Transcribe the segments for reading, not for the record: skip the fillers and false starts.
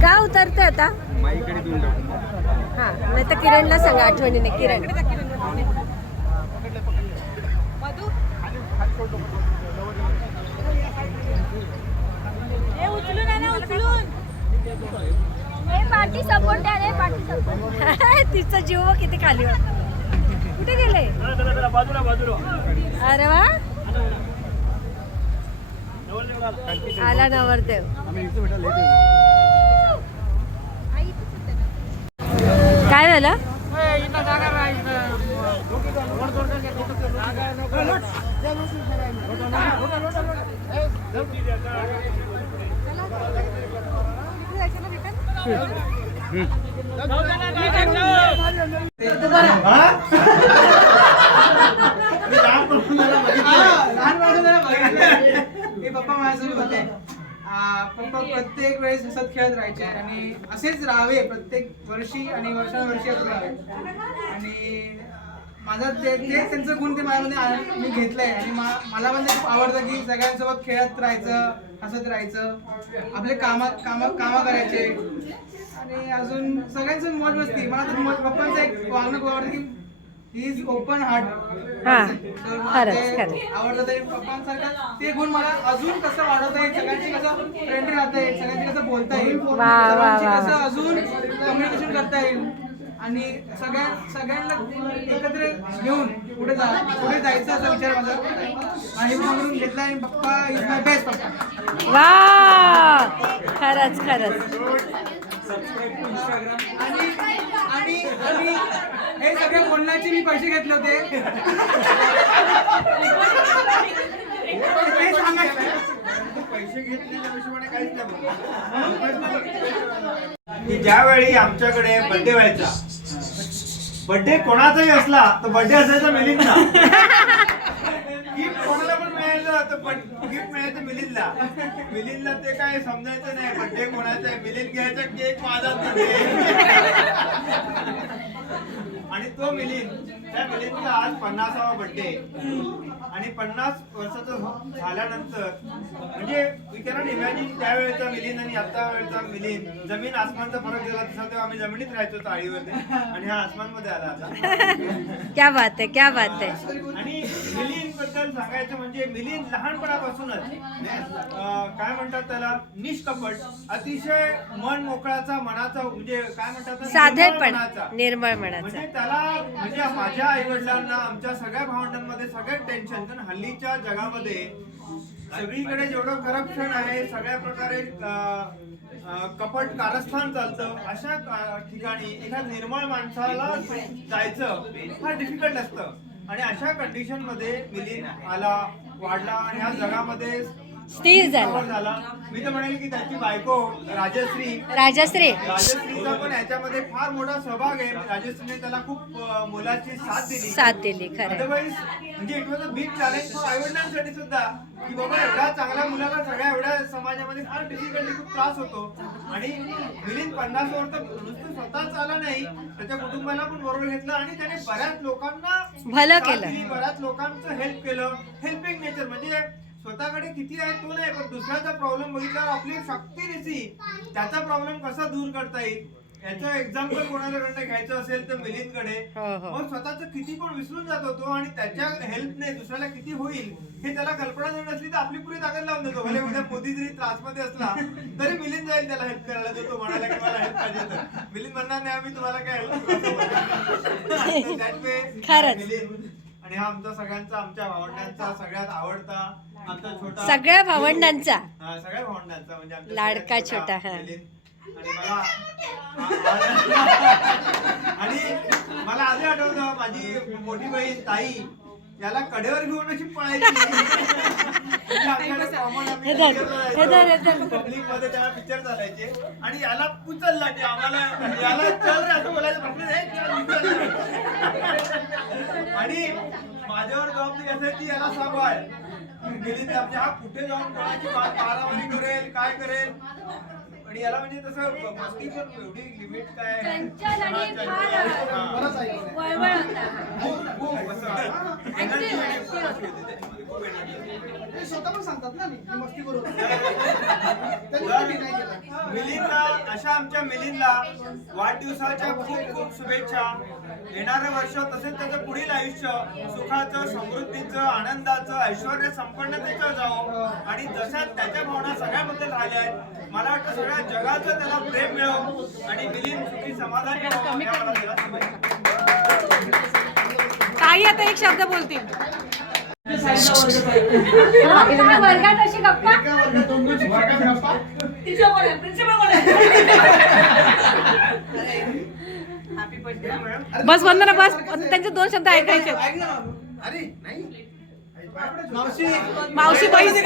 का उतरते आता हा, नाही तर किरणला सांगा आठवणीने. किरण पार्टी सपोर्ट आहे, पार्टी सपोर्ट. तिचा जीव किती खाली वाटतो. कुठे गेले? अरे वा, आला नवरदेव. काय झालं? पप्पा माझ्यासोबत होते. पप्पा प्रत्येक वेळेस हसत खेळत राहायचे आणि असेच राहावे प्रत्येक वर्षी आणि वर्षानुवर्षी असं राहावे. आणि माझा ते त्यांचं गुण ते माझ्यामध्ये मी घेतलंय आणि मला पण ते खूप आवडतं की सगळ्यांसोबत खेळत राहायचं, हसत राहायचं, आपले कामं करायचे आणि अजून सगळ्यांचं मौज मस्ती. मला तर पप्पांचं एक वागणं खूप आवडतं की ही इज ओपन हार्ट. आवडतं ते पप्पांसारखं ते गुण मला अजून कसं वाढवता येईल, सगळ्यांची कसं फ्रेंडली राहता येईल, सगळ्यांची कसं बोलता येईल, सगळ्यांची कसं अजून कम्युनिकेशन करता येईल आणि सगळ्यांना एकत्र घेऊन पुढे जायचं असा विचार माझा आणि म्हणून घेतला. आणि पप्पा इज माय बेस्ट पप्पा. वा, खरंच खरंच. आणि हे सगळे बोलण्याचे मी पैसे घेतले होते ते सांगायचं. पैसे घेतलेल्या हिशोबाने काहीच नाही. ज्यावेळी आमच्याकडे बर्थडे व्हायचा, बर्थडे कोणाचाही असला तर बर्थडे असायचा मिलिंदचा. गिफ्ट कोणाला पण मिळायचं तर गिफ्ट मिळायचं मिलिंदला ते काय समजायचं नाही बर्थडे कोणाचा आहे. मिलिंद घ्यायचा केक माझाच बर्थडे आणि तो त्या मिलिंदचा आज 50वा बर्थडे आणि 50 वर्षाचं झाल्यानंतर म्हणजे वी कॅनॉट इमॅजिन त्यावेळेचा मिलिंद आणि आता वेळेचा मिलिंद जमीन आसमानचा फरक झाला. तसा तेव्हा आम्ही जमिनीत राहायचो चाळीवरती आणि हा आसमान मध्ये आला आता. क्या बात आहे, क्या बात आहे. आणि मिलिंद बद्दल सांगायचं म्हणजे मिलिंद लहानपणापासूनच काय म्हणतात त्याला निष्कपट, अतिशय मन मोकळाचा मनाचा म्हणजे काय म्हणतात साधेपण, निर्मळ मनाचा. म्हणजे त्याला म्हणजे माझ्या आई वडिलांना आमच्या सगळ्या भावंडांमध्ये सगळ्यात टेन्शन. कारण हल्लीच्या जगामध्ये सगळीकडे जेवढं करप्शन आहे, सगळ्या प्रकारे कपट कारस्थान चालतं, अशा ठिकाणी एका निर्मळ माणसाला जायचं फार डिफिकल्ट असतं. आणि अशा कंडिशन मध्ये मिलिंद आला, वाढला आणि ह्या जगामध्ये स्थिर झाला. मी तर म्हणेल की त्याची बायको राजश्रीचा पण याच्यामध्ये फार मोठा सहभाग आहे. राजश्रीने त्याला खूप मुलाची साथ दिली. अदरवाईज म्हणजे it was a big challenge for आईवडिलांसाठी सुद्धा की बाबा एवढ्या चांगल्या मुलाला सगळ्या एवढ्या समाजामध्ये फार डिफिकल्टी खूप त्रास होतो. आणि मिलिंद 50 वर्ष नुसतं स्वतःच आला नाही, त्याच्या कुटुंबाला पण बरोबर घेतलं आणि त्याने बऱ्याच लोकांना भलं केलं, बऱ्याच लोकांचं हेल्प केलं. हेल्पिंग नेचर म्हणजे स्वतःकडे किती आहे तो नाही, पण दुसऱ्याचा प्रॉब्लेम बघितल्यावर आपली शक्तीनिशी त्याचा प्रॉब्लेम कसा दूर करता येईल याचं एक्झाम्पल कोणाकडे घ्यायचं असेल तर मिलिंदकडे. मग स्वतःच किती पण विसरून जातो तो आणि त्याच्या हेल्पने दुसऱ्याला किती होईल हे त्याला कल्पना जर नसली तर आपली पुरी ताकद लावून देतो. भले उद्या मोदी जरी त्रासमध्ये असला तरी मिलिंद जाईल त्याला हेल्प करायला. तो म्हणाला की मला हेल्प पाहिजे तर मिलिंद म्हणणार नाही आम्ही तुम्हाला काय हेल्प. मिलिंद आणि हा आमचा सगळ्यांचा, आमच्या भावंडांचा सगळ्यात आवडता, आमचा छोटा, सगळ्या भावंडांचा म्हणजे आमचा लाडका छोटा. आणि मला आधी आठवतं माझी मोठी बहीण ताई याला कडेवर घेऊन अशी पळायची. पब्लिक मध्ये त्याला पिक्चर चालायचे आणि याला उचलला की आम्हाला याला चल रे असं बोलायचं म्हटलं "ए, चल, चल." आणि माझ्यावर जबाबदारी असायची याला सांभाळ. मिलिंद आमच्या हा कुठे जाऊन कोणाची मारामारी करेल काय करेल. आणि याला म्हणजे तसं मस्ती पण एवढी लिमिट काय चंचल आणि फार वळवळ ते स्वतः पण सांगतात ना मी मस्ती करू. मिलिंदला अशा आमच्या मिलिंदला वाढदिवसाच्या खूप खूप शुभेच्छा. येणारं वर्ष तसेच त्याचं पुढील आयुष्य सुखाचं समृद्धीचं आनंदाचं ऐश्वर्य संपन्नतेचं जावो आणि जशा त्याच्या भावना सगळ्याबद्दल राहिल्या आहेत मला वाटतं सगळ्या जगाचं त्याला प्रेम मिळो आणि मिलिंद सुखी समाधानी राहावं या मला त्याला शुभेच्छा. ताई आता एक शब्द बोलतील. वर्गात अशी गप्पा बस वंदना बस त्यांचे 2 शब्द ऐकायचे. अरे नाही मावशी मावशी बैस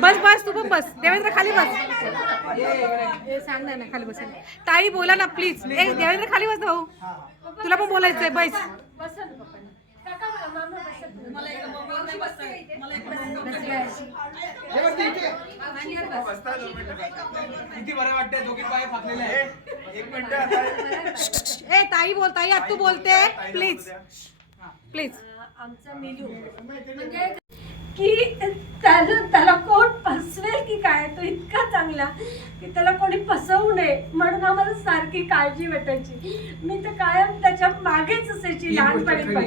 बस बस तू पण बस. देवेंद्र खाली बस. सांग ना खाली बस. ताई बोला ना प्लीज. देवेंद्र खाली बस ना भाऊ. तुला पण बोलायचंय बैस. किती बरं वाटतंय दोघी पाय फाकलेले आहेत. एक मिनिट ए ताई बोल. ताई आता तू बोलते प्लीज प्लीज. आमचा मिलू म्हणजे की त्याला कोण फसवेल की काय तो इतका चांगला की त्याला कोणी फसवू नये म्हणून आम्हाला सारखी काळजी वाटायची. मी तर कायम त्याच्या मागेच असायची लहानपणी पण.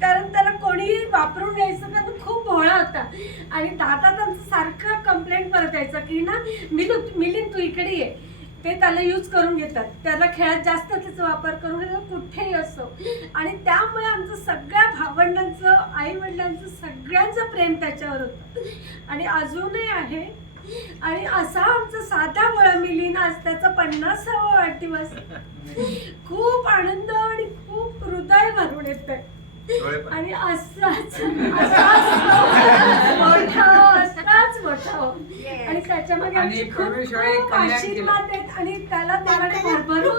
कारण त्याला कोणीही वापरून घ्यायचं कारण खूप भोळा होता आणि दादा आमचं सारखं कंप्लेंट करत यायचं की ना मिलिंद तू इकडे ये. ते त्याला यूज करून घेतात. त्याला खेळात जास्त त्याचा वापर करून घेतात कुठेही असो. आणि त्यामुळे आमचं सगळ्या भावंडांचं आई वडिलांचं सगळ्यांचं प्रेम त्याच्यावर होतं आणि अजूनही आहे. आणि असा आमचा साधा मुळा मिलिंद आज त्याचा 50वा वाढदिवस. खूप आनंद आणि खूप हृदय भरून येत आहे. आणि असाच मोठा आणि त्याच्यामध्ये आमची खूप आशीर्वाद आहेत आणि त्याला देवाने भरभरून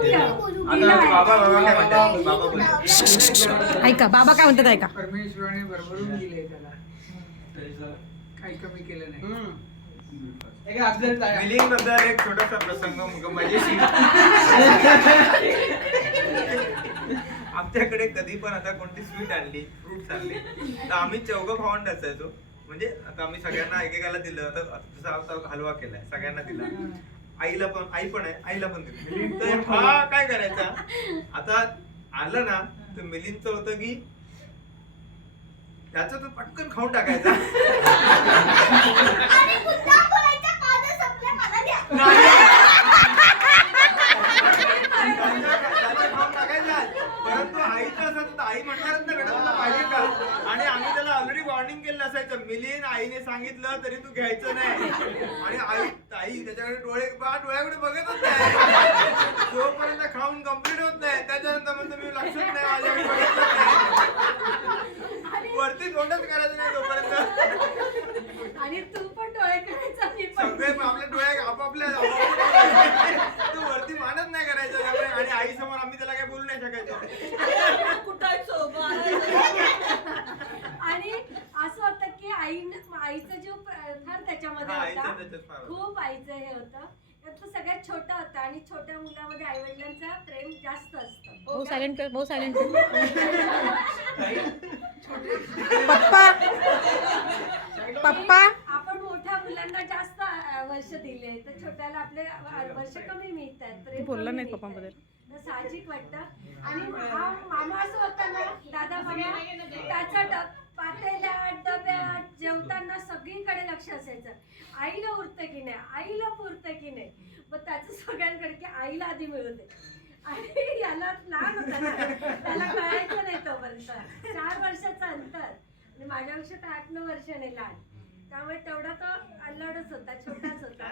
ऐका बाबा काय म्हणतात ऐका. परमेश्वराने भरभरून दिले त्याला काही कमी केलं नाही. मिलिंद बद्दल एक छोटासा प्रसंग मजेशीर. आमच्याकडे कधी पण आता कोणती स्वीट आणली फ्रुट्स आणली तर आम्ही 4 भावंड असायचो. म्हणजे आता आम्ही सगळ्यांना एकेकाला दिलं तर जसा हलवा केलाय सगळ्यांना दिला. आईला पण आई पण आहे आईला पण दिलं. तर हा काय करायचा आता आलं ना तर मिलिंदचं होतं की त्याचं तो पटकन खाऊन टाकायचा. परंतु आईचं असं तर आई म्हणणारच ना बेटा तुला पाहिजे का. आणि आम्ही त्याला ऑलरेडी वॉर्निंग केलं असायचं मिलिंद आईने सांगितलं तरी तू घ्यायचं नाही. आणि आई त्याच्याकडे डोळ्याकडे बघतच नाही जोपर्यंत खाऊन कम्प्लीट होत नाही त्याच्यानंतर म्हणतो मी लक्षच नाही माझ्याकडे बघितलं नाही. वरती तोंडच करायचं नाही तोपर्यंत. आणि तू पण डोळे करायचा सगळे आपल्या डोळे आपापल्या तू वरती मानच नाही करायचं. आणि आई समोर आम्ही त्याला काही बोलू नाही शकायचो. आणि असं होतं की आईचा जीव फार त्याच्यामध्ये होता. खूप आईचं हे होतं. तो सगळ्यात छोटा होता आणि छोट्या मुलामध्ये आई वडिलांचा प्रेम जास्त असतं. भाऊ सायलेंट कर. भाऊ सायलेंट पप्पा पप्पा. आपण मोठ्या मुलांना जास्त वर्ष दिले तर छोट्याला आपले वर्ष कमी मिळतात. बोलला नाही पप्पांबद्दल. साहजिक वाटतं. आणि हा मामा असं होता ना दादा मामा त्याचा पातेल्यात डब्यात जेवताना सगळीकडे लक्ष असायचं. आईला उरतं की नाही आईला पुरतं की नाही. मग त्याचं सगळ्यांकडे की आईला आधी मिळू दे. आणि याला लहान होता ना त्याला कळायचं नाही तोपर्यंत. 4 वर्षाचं अंतर आणि माझ्यापेक्षा तर 8-9 वर्षाने लहान. त्यामुळे तेवढा तो अल्लडच होता छोटाच होता.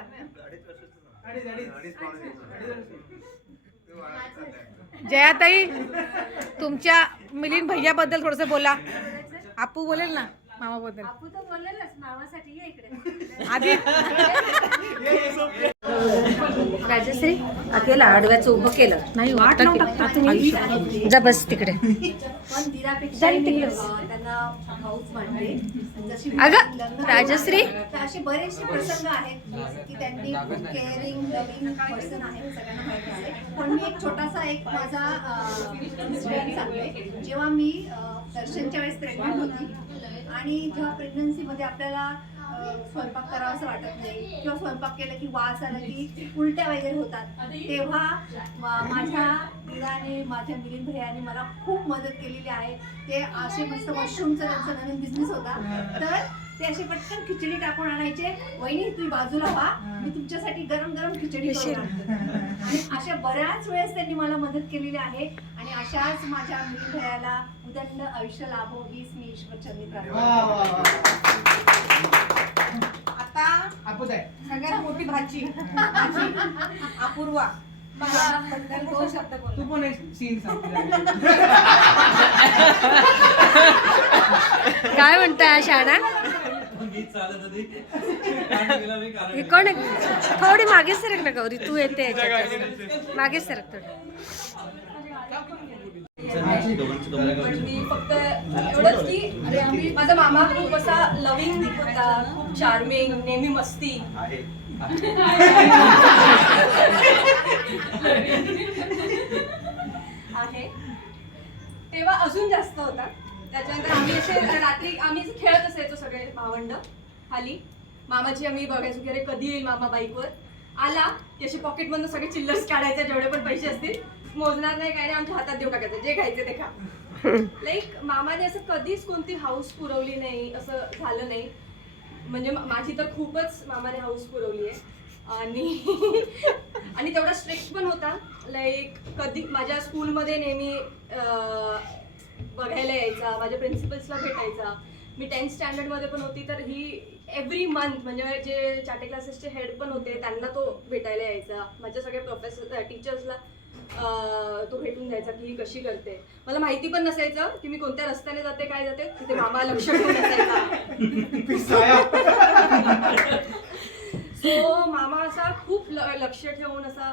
जयाताई तुमच्या मिलिंद भैयाबद्दल थोडस बोला. आपू बोलेल ना मामाबद्दल. आपू तर बोललेलच मामासाठी ये इकडे. आधी राजश्री अकेला आडव्याचं उभं केलं नाही वाट वाटत लावून जा बस तिकडे. पण दिरापेक्षा त्यांना हाऊस वाटते. जशी अगं लग्न राजश्री तर असे बरेचसे प्रसंग आहेत की त्यांनी खूप केअरिंग लव्हिंग पर्सन आहेत सगळ्यांना माहिती आहे. पण मी एक छोटासा एक माझा इन्सिडेंट सांगते. जेव्हा मी दर्शनच्या वेळेस प्रेग्नंट होती आणि जेव्हा प्रेग्नन्सीमध्ये आपल्याला स्वयंपाक करावा असं वाटत नाही किंवा स्वयंपाक केलं की वास आला की उलट्या वगैरे होतात, तेव्हा माझ्या दिराने माझ्या मिलिंद भैयाने मला खूप मदत केलेली आहे. ते असे मस्त मशरूमचा त्यांचा नवीन बिझनेस होता, तर ते असे पटकन खिचडी टाकून आणायचे. वहिनी तुम्ही बाजूला व्हा, मी तुमच्यासाठी गरम गरम खिचडी करून आणते. आणि अशा बऱ्याच वेळेस त्यांनी मला मदत केलेली आहे आणि अशाच माझ्या मिलिंद भैयाला उदंड आयुष्य लाभो हीच मी ईश्वरचरणी प्रार्थना. आता आपूच आहे. सगळ्यात मोठी भाची अपूर्वा बद्दल 2 शब्द बोल. तू पण एक सीन सांग. काय म्हणताय शाणा? हे कोण आहे? थोडी मागे सरक ना गौरी, तू येते याच्यात. मागे सरक थोडी. पण मी फक्त एवढंच की माझा मामा खूप असा लव्हिंग होता, खूप चार्मिंग, नेहमी मस्ती आहे. तेव्हा अजून जास्त होता. त्याच्यानंतर आम्ही असे रात्री आम्ही असे खेळत असायचो सगळे भावंड खाली. मामाची आम्ही बघायचो की अरे कधी येईल मामा बाईकवर. आला की असे पॉकेटमधून सगळे चिल्लर्स काढायचे, जेवढे पण पैसे असतील मोजणार नाही काय नाही, आमच्या हातात देऊ टाकायचं, जे खायचं ते खा. लाईक मामाने असं कधीच कोणती हाऊस पुरवली नाही, असं झालं नाही. म्हणजे माझी तर खूपच मामाने हाऊस पुरवली आहे. आणि तेवढा स्ट्रिक्ट पण होता. लाईक कधी माझ्या स्कूलमध्ये नेहमी बघायला यायचा, माझ्या प्रिन्सिपल्सला भेटायचा. मी 10th स्टँडर्डमध्ये पण होती तर ही एव्हरी मंथ म्हणजे जे चाटे क्लासेसचे हेड पण होते त्यांना तो भेटायला यायचा. माझ्या सगळ्या प्रोफेसर टीचर्सला तो भेटून जायचा की ही कशी करते. मला माहिती पण नसायचं की मी कोणत्या रस्त्याने जाते काय जाते, तिथे मामा लक्ष ठेवून असायचा. सो मामा असा खूप लक्ष ठेवून असा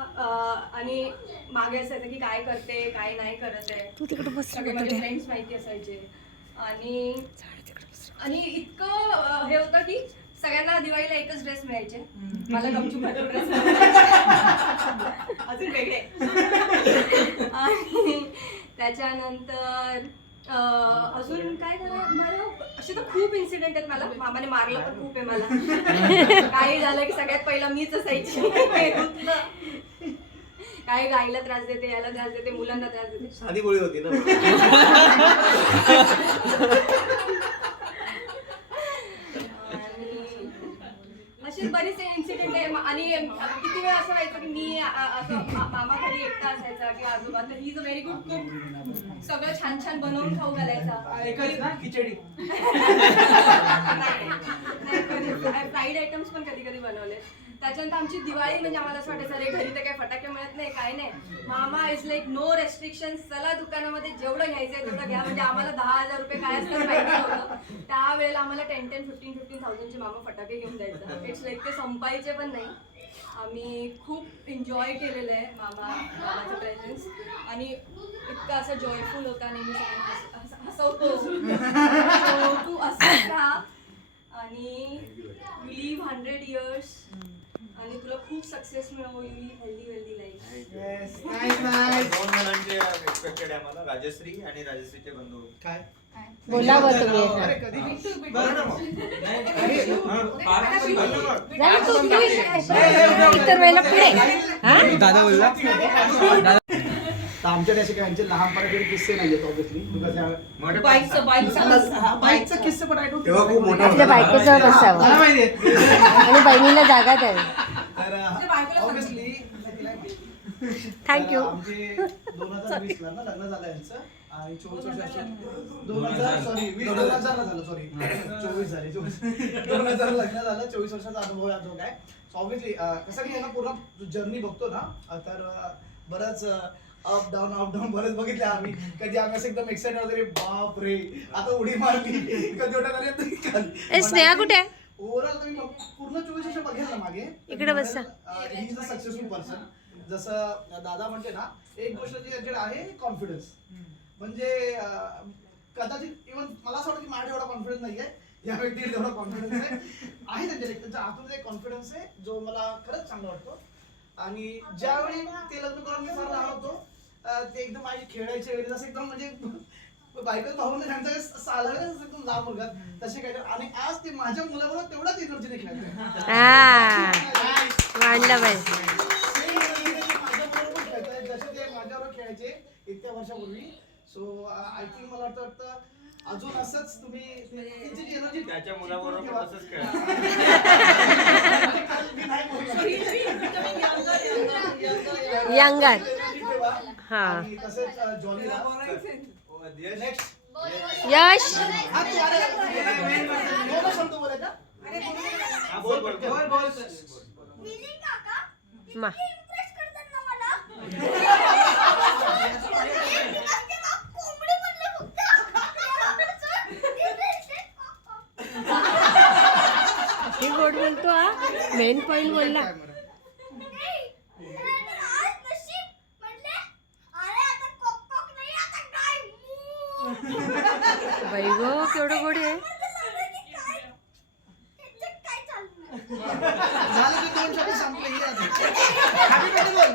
आणि मागे असायचं की काय करते काय नाही करत आहे. सगळे माझे फ्रेंड्स माहिती असायचे. आणि इतकं हे होतं की सगळ्यांना दिवाळीला एकच ड्रेस मिळायचे, मला गपचूप भरपूर ड्रेस अजून वेगळे. आणि त्याच्यानंतर अजून काय झालं मला, असे तर खूप इन्सिडेंट आहेत. मला मामाने मारलं पण खूप आहे मला. काही झालं की सगळ्यात पहिला मीच असायची. काय गाईला त्रास देते, याला त्रास देते, मुलांना त्रास देते. साधी गोळी होती ना. असे बरेचसे इन्सिडेंट आहे. आणि किती वेळा असं व्हायचं की मी असं मामा घरी एकटा असायचा किंवा आजोबा, तर he is a very good cook, सगळं छान छान बनवून खाऊ घालायचा. एकच ना खिचडी. फ्राईड आयटम्स पण कधी कधी बनवले. त्याच्यानंतर आमची दिवाळी म्हणजे आम्हाला असं वाटायचं अरे घरी तर काही फटाके मिळत नाही काय नाही. मामा इज लाईक नो रेस्ट्रिक्शन, चला दुकानामध्ये जेवढं घ्यायचंय तेवढं घ्या. म्हणजे आम्हाला 10,000 रुपये काय असतात माहिती नव्हतं. त्यावेळेला आम्हाला 10,000-15,000चे मामा फटाके घेऊन द्यायचं. इट्स लाईक ते संपायचे पण नाही. आम्ही खूप एन्जॉय केलेलं आहे मामाचं प्रेझेन्स. आणि इतका असा जॉयफुल होता, नेहमी सगळ्यांना हसवतो. तू असंच राहा आणि यू लिव्ह 100 years आणि तुला खूप सक्सेस मिळव. You live healthy life. Yes, nice, nice. 2 जणांचे एक्सपेक्टेड आहे आम्हाला, राजश्री आणि राजश्रीचे बंधू. काय बोलावं तुम्ही. अरे कधी बरं ना मग. इतर वेळेला पुढे दादा बोलला. आमच्याकडे असे काय लहानपणाचे किस्से नाहीयेत ऑब्विसली. बाईकचा किस्सा पण ऐकून तेव्हा खूप मोठा आपल्या बायकोजवळ बसावं मला माहिती आहे. आणि बहिणीला जागा द्यावी. तर ऑब्विसली थँक्यू. आमचे 2020 ला ना लग्न झालं यांचं आणि 24 वर्षाचे 2000 ला झालं. सॉरी 24 झाले. 2000 लग्न झालं, 24 वर्षाचा अनुभव आहे तो काय. ऑब्विसली कसं की यांना पूर्ण जर्नी बघतो ना तर बरंच अप डाऊन बरंच बघितले आम्ही. कधी आम्ही असं एकदम एक्साइटेड वगैरे बाप रे आता उडी मारली कधी ए, स्नेहा कुठे आहे? ओव्हरऑल तुम्ही पूर्ण 24 वर्ष बघेल ना मागे इकडे बसा. He is a successful person. जसं दादा म्हणते ना एक गोष्ट जी यांच्याकडे आहे कॉन्फिडन्स. म्हणजे कदाचित इव्हन मला असं वाटतं की माझ्या एवढा कॉन्फिडन्स नाहीये या व्यक्तीकडे एवढा कॉन्फिडन्स आहे त्यांच्या आतून एक कॉन्फिडन्स आहे जो मला खरंच चांगला वाटतो. आणि ज्यावेळी ते लग्न करून मी फार लहान होतो ते एकदम माझी खेळायचे वगैरे जसं एकदम म्हणजे बायकोच भाऊ त्यांचं साधारण एकदम लहान मुलगा तसे काय. आणि आज ते माझ्या मुलाबरोबर तेवढाच एनर्जीने खेळायचे. मांडलं बाई. माझ्याबरोबर खेळतात जसे ते माझ्याबरोबर खेळायचे इतक्या वर्षापूर्वी. सो आय थिंक मला वाटतं अजून असंच तुम्ही त्यांची जी एनर्जी त्याच्या मुलाबरोबर पण तसंच खेळा. यंगर. हा. आणि तसेच जॉली नेक्स्ट यश. शब्द बोलायचा हा, बोल बोल बोल. मा. किती गोड बोलतो हा. मेन पॉइंट बोलला. बाई गो केवढं गोड आहे. झालं की 2 शब्द संपले ही आधी. Happy birthday बोल.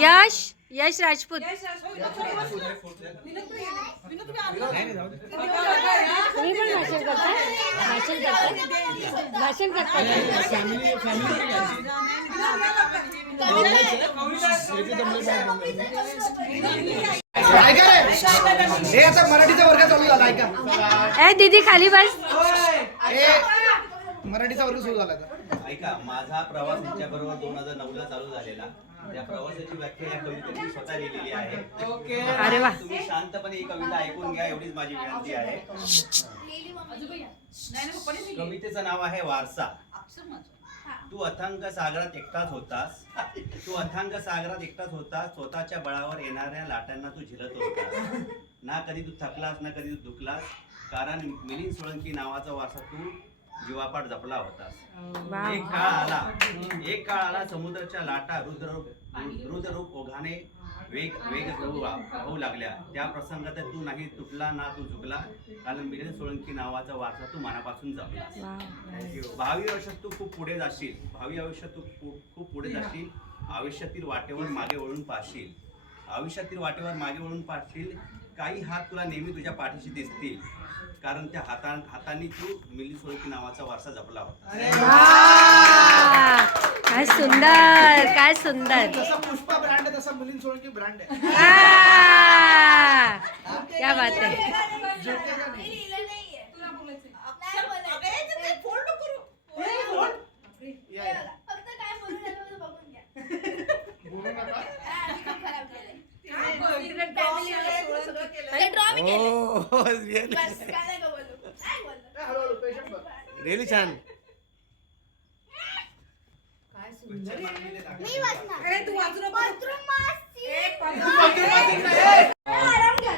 यश. यश राजपूत. तुम्ही पण भाषण करता? भाषण ऐका रे हे आता मराठीचा वर्ग चालू झाला. ऐका ए दीदी खाली बस. हे मराठीचा वर्ग सुरू झाला आता. ऐका माझा प्रवास तुमच्या बरोबर 2009 ला चालू झालेला. त्या प्रवासाची व्याख्या या कवितेत मी स्वतः लिहिलेली आहे. ओके. अरे वा. तुम्ही शांतपणे ही कविता ऐकून घ्या एवढीच माझी विनंती आहे. कवितेचं नाव आहे वारसा. तू अथांग सागरात एकटाच होतास. तू अथांग सागरात एकटाच होतास. स्वतःच्या बळावर येणाऱ्या लाटांना तू झिलत होतास. ना कधी तू थकलास ना कधी तू दुखलास. कारण मिलिंद सोळंकी नावाचा वारसा तू जीवापाड जपला होतास. एक काळ आला समुद्राच्या लाटा रुद्ररूप ओघाने वेग वाहू लागल्या. त्या प्रसंगात तू नाही तुटला ना तू झुकला. कारण मिलिंद सोळंकी नावाचा वारसा तू मनापासून जपला. भावी आयुष्यात तू खूप पुढे जाशील. आयुष्यातील वाटेवर मागे वळून पाहशील. काही हात तुला नेहमी तुझ्या पाठीशी दिसतील. कारण त्या हातांनी तू मिलिंद सोळंकी नावाचा वारसा जपला होता. काय सुंदर. काय सुंदर. जसा पुष्पा ब्रँड आहे तसा मिलिंद सोळंकी ब्रँड आहे. क्या बात आहे. रिअली छान.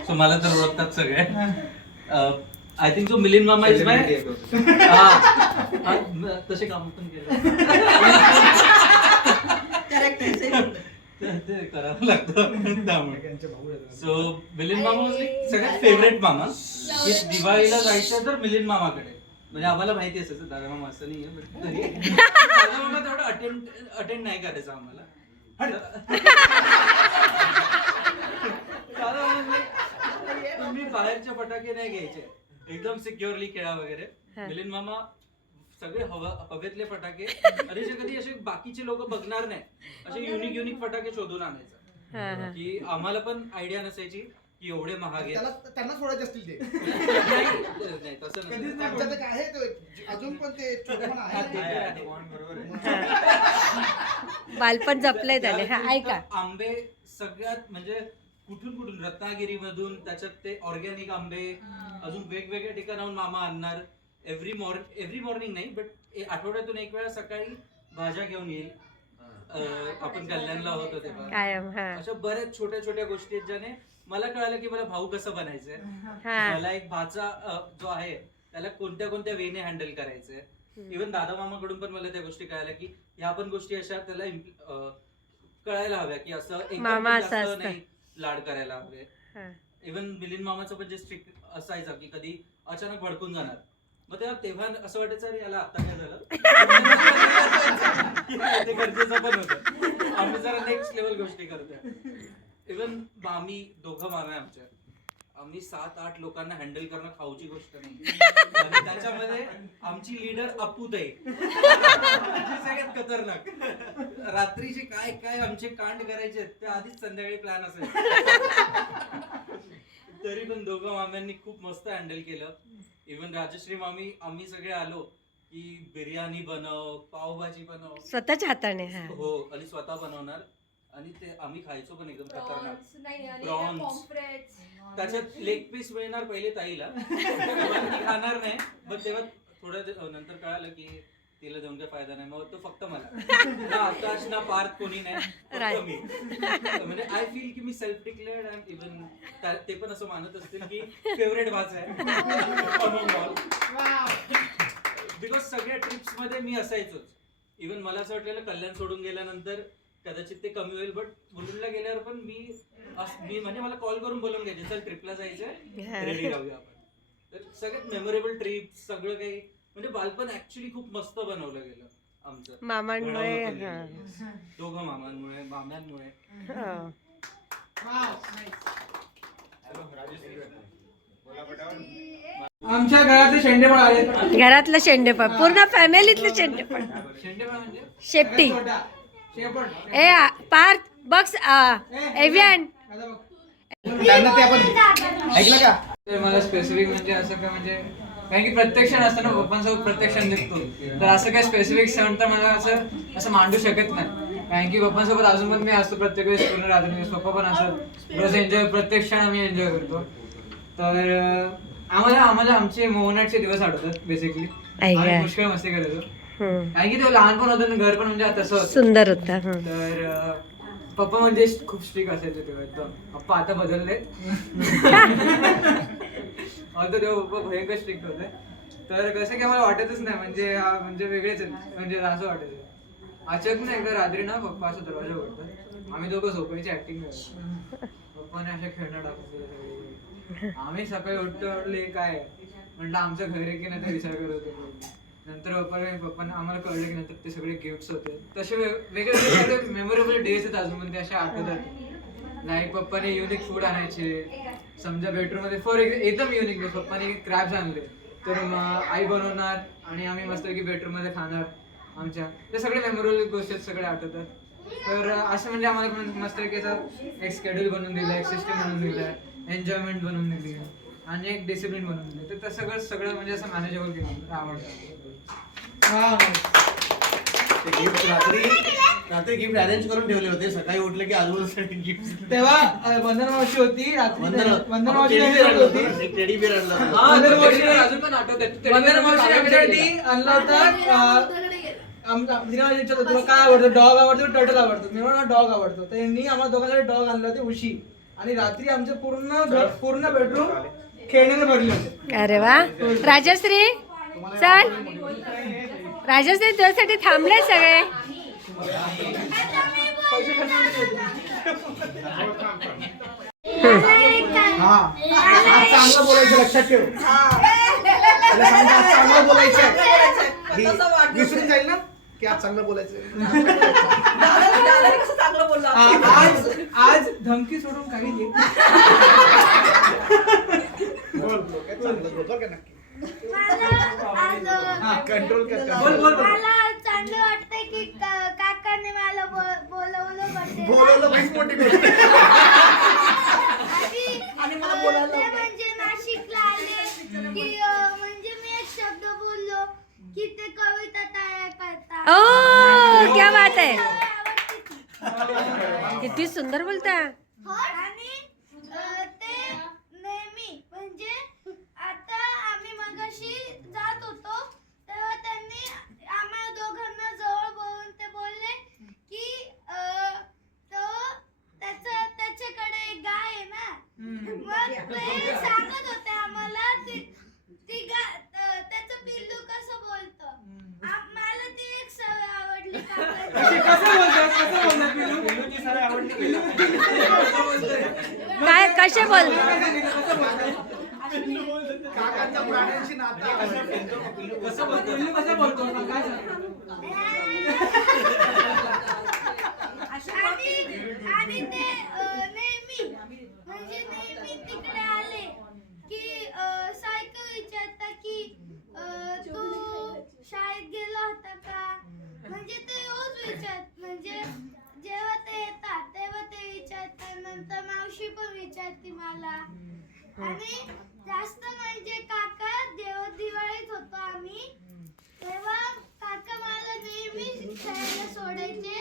सो मला तर ओळखतात सगळे. आय थिंक जो मिलिंद मामा इज माय तसे काम पण केलं ते करावं लागतं त्यामुळे. सो मिलिंद मामा सगळ्यात फेवरेट मामा. की दिवाळीला जायचं तर मिलिंद मामाकडे. म्हणजे आम्हाला माहिती असायचं दादा मामा असं नाहीये बट तरी दादा मामा तेवढं अटेंड नाही करायचं आम्हाला. तुम्ही बाहेरचे फटाके नाही घ्यायचे. एकदम सिक्युअरली खेळा वगैरे. मिलिंद मामा सगळे हवेतले फटाके आणि कधी असे बाकीचे लोक बघणार नाही असे युनिक फटाके शोधून आणायचं. की आम्हाला पण आयडिया नसायची की एवढे महाग आहेत. त्यांना सोडायचे असतील ते. नाही तसं नसतं. त्यांच्यात एक आहे तो अजून पण ते छोटेपणा आहे. बालपण जपलंय त्याने. हा ऐका, आंबे सगळ्यात म्हणजे कुठून रत्नागिरी मधून, त्याच्यात ते ऑर्गॅनिक आंबे अजून वेगवेगळ्या ठिकाणाहून मामा आणणार. एव्हरी मॉर्निंग नाही बट आठवड्यातून एक वेळा सकाळी भाज्या घेऊन येईल. आपण कल्याणला होतो तेव्हा कायम. हा अशा बऱ्याच छोट्या छोट्या गोष्टी आहेत ज्याने मला कळालं की मला भाऊ कसं बनायचंय. हा. मला एक भाचा जो आहे त्याला कोणत्या कोणत्या वेने हँडल करायचंय. इव्हन दादा मामाकडून पण मला त्या गोष्टी कळाल्या की ह्या पण गोष्टी अशा त्याला कळायला हव्या की असं एकदम मामा जास्त असं असतं. नाही लाड करायला हवे. हा. इव्हन मिलिंद मामाचं पण जे स्ट्रिक्ट असायचं की कधी अचानक भडकून जाणार. मग तेव्हा असं वाटायचं अरे याला आता काय झालं. ते गरजेचं पण होतं. आम्ही जरा नेक्स्ट लेवल गोष्टी करतोय. इव्हन दोघं मामा आहे आमच्या. आम्ही 7-8 लोकांना हँडल करणं खाऊची गोष्ट नाही. आणि त्याच्यामध्ये आमची लीडर अपूताई सगळ्यात खतरनाक. रात्रीचे काय काय आमचे कांड करायचे ते आधीच संध्याकाळी प्लॅन असायचा. तरी पण दोघं माम्यांनी खूप मस्त हँडल केलं. इव्हन राजश्री मामी आम्ही सगळे आलो की बिर्याणी बनव, पावभाजी बनव स्वतःच्या हाताने. हा. हो आणि स्वतः बनवणार. आणि ते आम्ही खायचो पण एकदम खतरनाक. Prawns prawns. त्याच्यात लेग पीस मिळणार पहिले ताईला. ती खाणार नाही पण तेव्हा थोडं नंतर कळालं की तिला देऊन काही फायदा नाही. मग तो फक्त मला ना आकाश ना पार्थ कोणी नाही फक्त मी. म्हणजे आय फील की मी सेल्फ डिक्लेअर्ड अँड इव्हन ते पण असं मानत असतील की फेवरेट भाच आहे. बिकॉज सगळ्या ट्रिप्स मध्ये मी असायचोच. इव्हन मला असं वाटलेलं कल्याण सोडून गेल्यानंतर कदाचित ते कमी होईल बट मुलुंडला गेल्यावर पण मी म्हणजे मला कॉल करून बोलून घ्यायचे चल ट्रिपला जायचंय रेडी राहूया आपण. तर सगळ्यात मेमोरेबल ट्रिप सगळं काही म्हणजे बालपण ऍक्च्युली खूप मस्त बनवलं गेलं आमचं मामांमुळे. दोघं मामांमुळे माम्यांमुळे. आमच्या घरातले शेंडेफळ आले. घरातलं शेंडेफळ, पूर्ण फॅमिलीतलं शेंडेफळ. म्हणजे शेपटी. छोटा शेपट. ए पार्थ बक्स एव्हियन. त्यांना ते आपण ऐकलं का? तर मला स्पेसिफिक म्हणजे असं काय म्हणजे कारण की प्रत्येक क्षण असतं ना पप्पांसोबत प्रत्येक क्षण निघतो. तर असं काय स्पेसिफिक क्षण तर मला असं मांडू शकत नाही. कारण की पप्पांसोबत अजून पण मी असतो प्रत्येक वेळेस पूर्ण रात्री. पप्पा पण असं रोज एन्जॉय प्रत्येक क्षण आम्ही एन्जॉय करतो. तर आम्हाला आमचे मोहनाटचे दिवस आठवतात बेसिकली. आम्ही पुष्कळ मस्ती करायचो. कारण की ते लहानपण होतं घर पण म्हणजे तसं होतं. सुंदर होता. तर पप्पा म्हणजे खूप स्ट्रिक्ट असायचे तेव्हा एकदम. पप्पा आता बदलले. आता तेव्हा पप्पा भयंकर स्ट्रिक्ट होते. तर कसं की आम्हाला वाटतच नाही म्हणजे वेगळेच म्हणजे असं वाटायचं. अचानक ना एकदा रात्री ना पप्पा असं दरवाजा उघडतात. आम्ही दोघं झोपायची ऍक्टिंग करतो. पप्पाने अशा खेळणं टाकून दिलं. आम्ही सकाळी उठले काय म्हटलं आमचं घर आहे की नाही ते विचार करत होतो. नंतर पप्पांना आम्हाला कळलं की नंतर ते सगळे गिफ्ट्स होते. तसे वेगवेगळे मेमोरेबल डेज आहेत अजून पण ते असे आठवतात. लाईक पप्पाने युनिक फूड आणायचे. समजा बेडरूम मध्ये फॉर एकदम युनिक पप्पाने क्रॅब्स आणले तर आई बनवणार आणि आम्ही मस्त की बेडरूम मध्ये खाणार आमच्या. ते सगळे मेमोरेबल गोष्टी सगळे आठवतात. तर असं म्हणजे आम्हाला पण मस्त की एक शेड्यूल बनवून दिलं, एक सिस्टम बनवून दिलं, एन्जॉयमेंट बनवून दिली आणि एक डिसिप्लिन बनवून दिलं. तर सगळं म्हणजे असं मॅनेजेबल केलं आवडतं. रात्री गिफ्ट अरेंज करून ठेवले होते. सकाळी उठले की आजूबाजूसाठी गिफ्ट. तेव्हा वंदना मावशी होती. वंदना मावशी होती. टेडी बिअर आणला. अजून पण आठवतात. वंदना मावशी आमच्यासाठी आणला होता. तुला काय आवडतं? डॉग आवडतो टर्टल आवडतो? मी म्हणून डॉग आवडतो. तर यांनी आम्हाला दोघांसाठी डॉग आणले होते उशी. आणि रात्री आमचे पूर्ण बेडरूम खेळण्याने भरले होते. अरे वा. राजश्री चल. राजश्री तुझ्यासाठी थांबले सगळे. चांगलं बोलायचं लक्षात ठेव. चांगलं बोलायचं विसरून जाईल ना की आज चांगलं बोलायचं. आज धमकी सोडून काही घे. कंट्रोल कर. मला चांगलं वाटतंय की काकाने मला बोलवलं बोलवलं मोठी गोष्ट. आणि ओ क्या बात आहे. किती सुंदर बोलता. आणि ते नेहमी म्हणजे आता आम्ही मगाशी जात होतो तेव्हा त्यांनी आम्हाला दोघांना जवळ बोलून ते बोलले की त्याच्याकडे एक गाय आहे ना. मग ते सांगत होते आम्हाला ती गाय त्याचं पिल्लू कसं बोलतं. मला ती एक सवय आवडली काय कसे बोल. काकांच्या प्राण्यांशी आणि ते नेहमी म्हणजे नेहमी तिकडे आले की सायकल विचारता की तू शाळेत गेला होता का. म्हणजे ते रोज म्हणजे जेव्हा ते येतात तेव्हा ते विचारतात. नंतर मावशी पण विचारते मला. आणि जास्त म्हणजे काका जेव्हा दिवाळीत होतो आम्ही तेव्हा काका मला नेहमी खेळायला सोडायचे.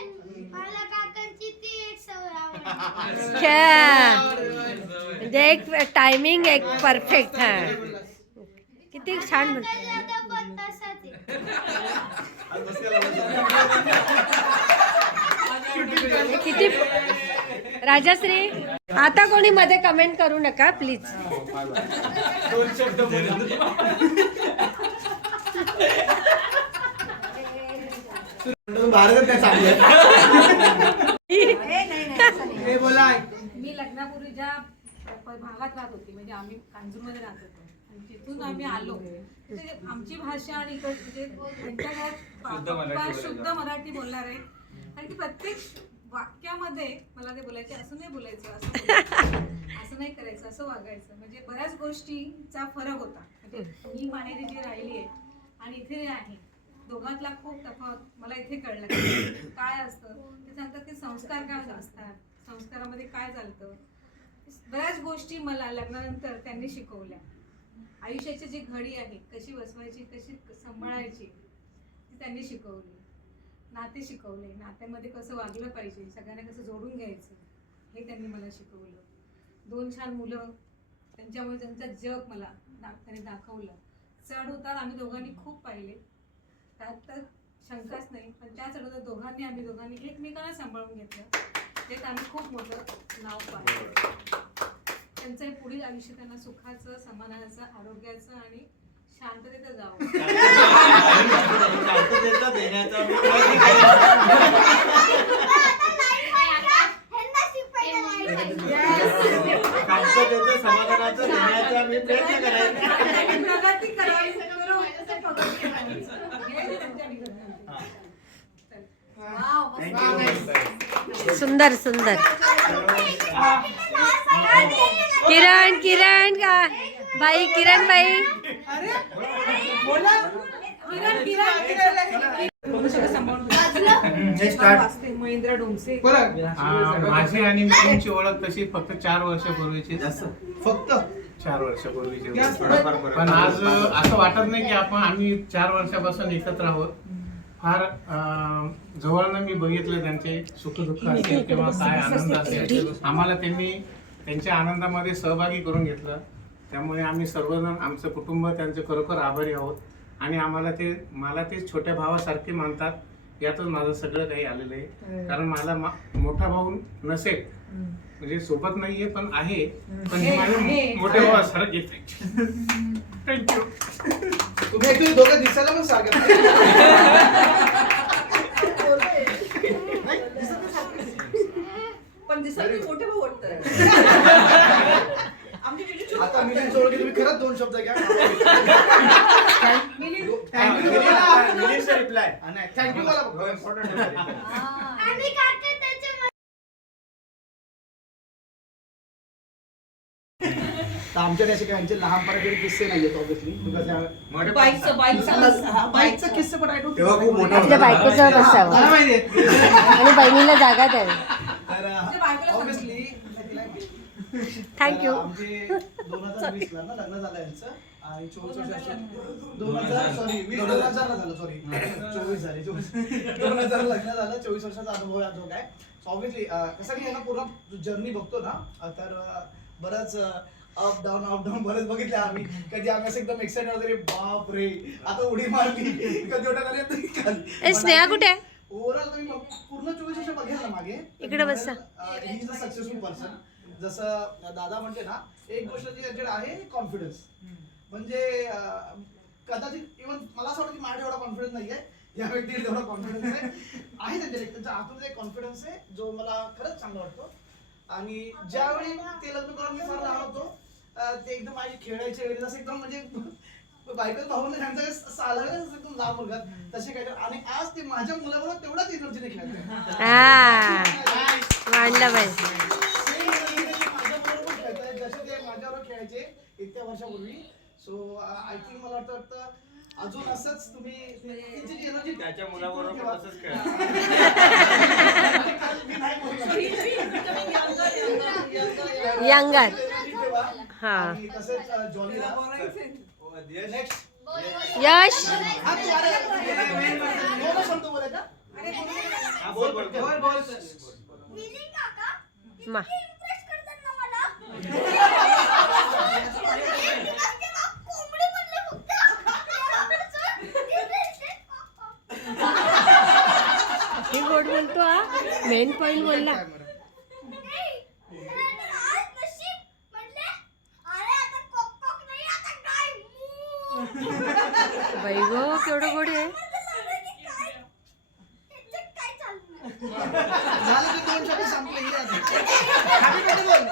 मला काकांची ती एक सवय आवडली. म्हणजे एक टायमिंग एक परफेक्ट. हा किती छान बोल. किती राजश्री. आता कोणी मध्ये कमेंट करू नका प्लीज. मी लग्नापूर्वी ज्या भागात राहत होती म्हणजे आम्ही कांजूरमध्ये राहत होतो आणि तिथून आम्ही आलो ते आमची भाषा आणि इकडे म्हणजे त्यांच्या घरात शुद्ध मराठी बोलणार आहे. आणि ती प्रत्येक वाक्यामध्ये मला ते बोलायचे असं नाही बोलायचं असं नाही करायचं असं वागायचं. म्हणजे बऱ्याच गोष्टीचा फरक होता. म्हणजे मी माहेरी जी राहिली आहे आणि इथे आहे दोघांतला खूप तफावत मला इथे कळलं काय असतं. ते सांगतात की संस्कार काय असतात संस्कारामध्ये काय चालतं. बऱ्याच गोष्टी मला लग्नानंतर त्यांनी शिकवल्या. आयुष्याची जी घडी आहे कशी बसवायची कशी सांभाळायची ती त्यांनी शिकवली. नाते शिकवले. नात्यामध्ये कसं वागलं पाहिजे सगळ्यांना कसं जोडून घ्यायचं हे त्यांनी मला शिकवलं. 2 छान मुलं त्यांच्यामुळे त्यांचं जग मला त्यांनी दाखवलं. चढ उतार आम्ही दोघांनी खूप पाहिले त्यात तर शंकाच नाही. पण त्या चढ दोघांनी आम्ही दोघांनी एकमेकांना सांभाळून घेतलं. ते आम्ही खूप मोठं नाव पाहिलं. त्यांचं पुढील आयुष्य त्यांना सुखाचं समाधानाचं आरोग्याचं आणि शांततेचं जावं. समाधानाचं देण्याचा मी प्रयत्न करायचा. प्रगती करावी सुंदर सुंदर. किरण किरण का बाई किरण बाई. महेंद्र डोंगसे. माझी आणि मुलींची ओळख तशी फक्त 4 वर्षापूर्वीची. फक्त 4 वर्षापूर्वीची. पण आज असं वाटत नाही की आम्ही 4 वर्षापासून एकत्र आहोत. फार जवळनं मी बघितलं त्यांचे सुखदुःख असेल किंवा काय आनंद असेल आम्हाला त्यांनी त्यांच्या आनंदामध्ये सहभागी करून घेतलं. त्यामुळे आम्ही सर्वजण आमचं कुटुंब त्यांचे खरोखर आभारी आहोत. आणि मला ते छोट्या भावासारखे मानतात. यातच माझं सगळं काही आलेलं आहे. कारण मला मोठा भाऊ नसेल म्हणजे सोबत नाहीये पण आहे. पण माझे मोठ्या भावासारखे थँक्यू. तुम्ही ऍक्च्युली दोघं दिसायला पण सारखं पण दिसायला मोठे भाऊ वाटतं. आता मिलिंद सोडून तुम्ही खरंच 2 शब्द घ्या. रिप्लाय थँक्यू मला. आणि काका त्याच्या आमच्या असे काय लहानपणाचे किस्से नाहीयेत ऑब्विसली. बाईकचा किस्सा पण आय तेव्हा खूप मोठा आपल्या बायकोजवळ बसावं आणि बहिणीला जागा द्यावी. Obviously thank you. आमचे 2020 ला लग्न झालं यांचं. आणि 24 वर्षाचं 2000 सॉरी 2000 झालं सॉरी 24 झाले 2000 लग्न झालं 24 वर्षाचा अनुभव आहे जो काय ऑब्विसली कसं की ना पूर्ण जर्नी बघतो ना तर बरंच अप डाऊन बरंच बघितले आम्ही कधी आम्ही असं एकदम एक्साइटेड वगैरे बाप रे आता उडी मारली कधी उड्या झाली स्नेहा कुठे आहे? ओव्हरऑल तुम्ही पूर्ण 24 वर्ष बघेल ना मागे इकडे बसा. He is a successful person. जसं दादा म्हणते ना एक गोष्ट जी यांच्याकडे आहे कॉन्फिडन्स. म्हणजे कदाचित इव्हन मला असं वाटतं की माझ्या एवढा कॉन्फिडन्स नाहीये या व्यक्तीला एवढा कॉन्फिडन्स आहे त्यांच्या आतून एक कॉन्फिडन्स आहे जो मला खरंच चांगला वाटतो. आणि ज्यावेळी ते लग्न करून मी फार लहान होतो ते एकदम माझी खेळायचे वगैरे जसं एकदम म्हणजे बायकोच भाऊ त्यांचा सालायला एकदम लहान मुलगा तसे काय आणि आज ते माझ्या मुलाबरोबर तेवढाच एनर्जीने खेळतात. मांडला बाई. माझ्या बरोबर खेळतात जसे ते माझ्याबरोबर खेळायचे इतक्या वर्षापूर्वी. सो आय थिंक मला वाटतं अजून असंच तुम्ही त्यांची जी एनर्जी त्याच्या मुलाबरोबर तसंच खेळा. यंगर. हा. तसेच जॉली नेक्स्ट यश. सांगतो बोलायचा हा, बोल बोल बोल बोल. विनी काका मा. इतके impress करतात ना मला. कोंबडी म्हणले फक्त. किती गोड बोलतो हा. मेन पॉइंट बोलला. नाही, आज नशीब म्हटले, अरे आता कोक कोक नाही, आता काय मू. बाई गो केवढं गोड आहे. मला लागलं की काय, ह्याच्यात काय चाललंय? झालं की 2 शब्द संपले हे आता. हॅपी बर्थडे बोल.